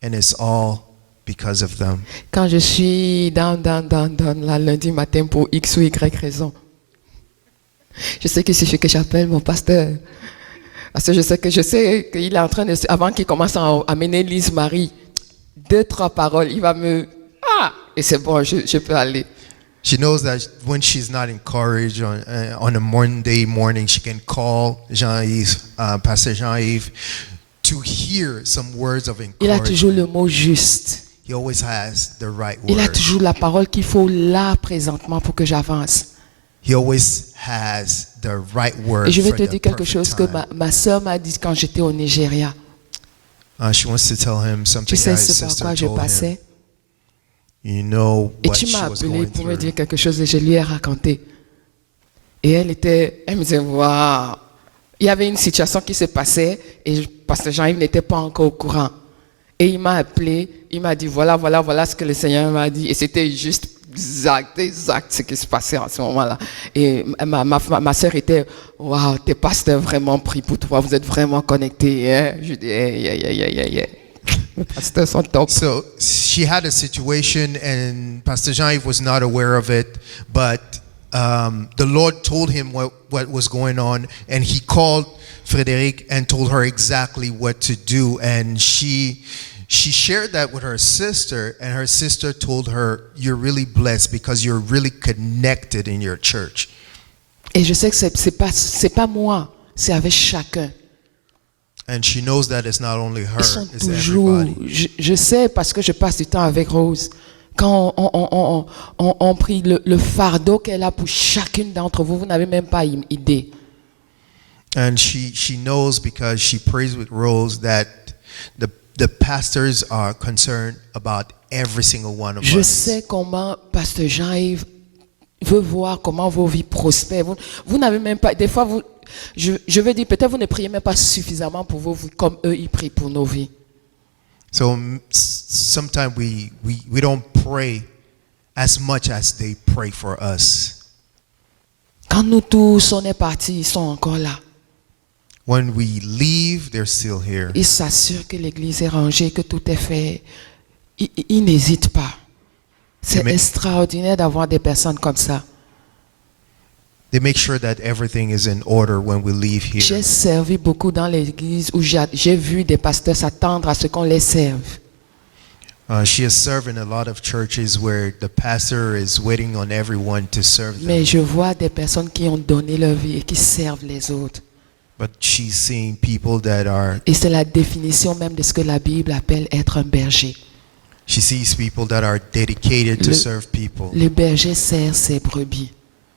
and it's all because of them. Quand je suis dans la lundi matin pour X ou Y raison, je sais que c'est ce que j'appelle mon pasteur. Parce que je sais qu'il est en train de, avant qu'il commence à amener Lise Marie, 2-3 paroles, il va me, et c'est bon, je peux aller. She knows that when she's not encouraged on a Monday morning, she can call Jean-Yves, Pastor Jean-Yves, to hear some words of Il a toujours encouragement. le mot juste. He always has the right Il a word. toujours la parole qu'il faut là présentement pour que j'avance. He always has the right word Et je vais for te the dire quelque perfect chose que time. ma soeur m'a dit quand j'étais au Nigeria. She wants to tell him Tu something sais that his ce par sister quoi je told him. passais. You know Et what tu she m'as was appelé going pour me through. dire quelque chose et je lui ai raconté. Et elle me disait, waouh. Il y avait une situation qui se passait et Pasteur Jean-Yves n'était pas encore au courant. Et il m'a appelé, il m'a dit, voilà ce que le Seigneur m'a dit. Et c'était juste exact ce qui se passait en ce moment-là. Et ma soeur était, waouh, tes pasteurs vraiment prient pour toi, vous êtes vraiment connectés. Hein? Je dis, yeah. Les pasteurs sont top. So she had a situation, and Pastor Jean-Yves was not aware of it, but the Lord told him what was going on, and he called Frederic and told her exactly what to do, and she shared that with her sister, and her sister told her, you're really blessed because you're really connected in your church. Et je sais que c'est pas moi, c'est avec chacun. And she knows that it's not only her, Ils sont it's toujours. everybody. Je sais parce que je passe du temps avec Rose. Quand on prie le fardeau qu'elle a pour chacune d'entre vous, vous n'avez même pas idée. And she knows because she prays with Rose that the pastors are concerned about every single one of Je us. sais comment Pasteur Jean-Yves veut voir comment vos vies prospèrent. Vous n'avez même pas. Des fois, je veux dire, peut-être vous ne priez même pas suffisamment pour vous, comme eux, ils prient pour nos vies. So sometimes we don't pray as much as they pray for us. Quand nous tous, on est partis, ils sont encore là. When we leave, they're still here. Ils s'assurent que l'église est rangée, que tout est fait. Ils n'hésitent pas. C'est extraordinaire d'avoir des personnes comme ça. They make sure that everything is in order when we leave here. J'ai servi beaucoup dans l'église où j'ai vu des pasteurs s'attendre à ce qu'on les serve. She has served in a lot of churches where the pastor is waiting on everyone to serve them. Mais je vois des personnes qui ont donné leur vie et qui servent les autres. but she's seeing people that are, Et c'est la définition même de ce que la Bible appelle être un berger. she sees people that are dedicated to Le- serve people. Le berger sert ses brebis.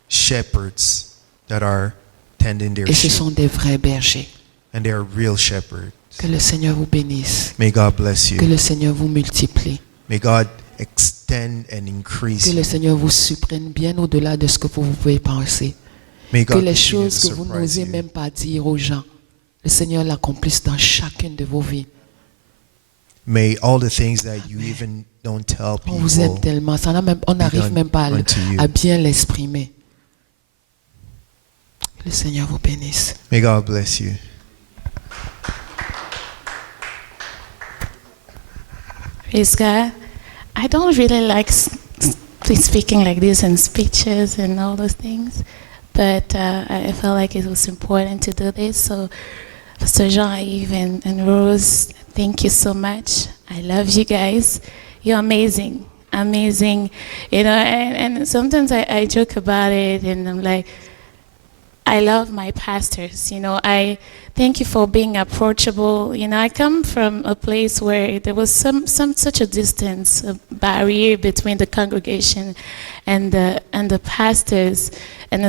Shepherds that are tending their Et ce sheep. sont des vrais bergers. And they are real shepherds. Que le Seigneur vous bénisse. May God bless Que you. le Seigneur vous multiplie. May God extend and increase Que le you. Seigneur vous surprenne bien au-delà de ce que vous pouvez penser. May Que God les continue to choses que vous surprise n'osez you. même pas dire aux gens, le Seigneur l'accomplisse dans chacune de vos vies. May all the things that you even don't tell On vous aime people tellement, on be n'arrive done même pas unto you. à bien l'exprimer. Que le Seigneur vous bénisse. May God bless you. Praise God. I don't really like speaking like this in speeches and all those things, but I felt like it was important to do this. So, Pastor Jean-Yves and Rose, thank you so much. I love you guys. You're amazing, amazing. You know, and sometimes I joke about it, and I'm like, I love my pastors. You know, I thank you for being approachable. You know, I come from a place where there was some such a distance, a barrier between the congregation and the pastors, and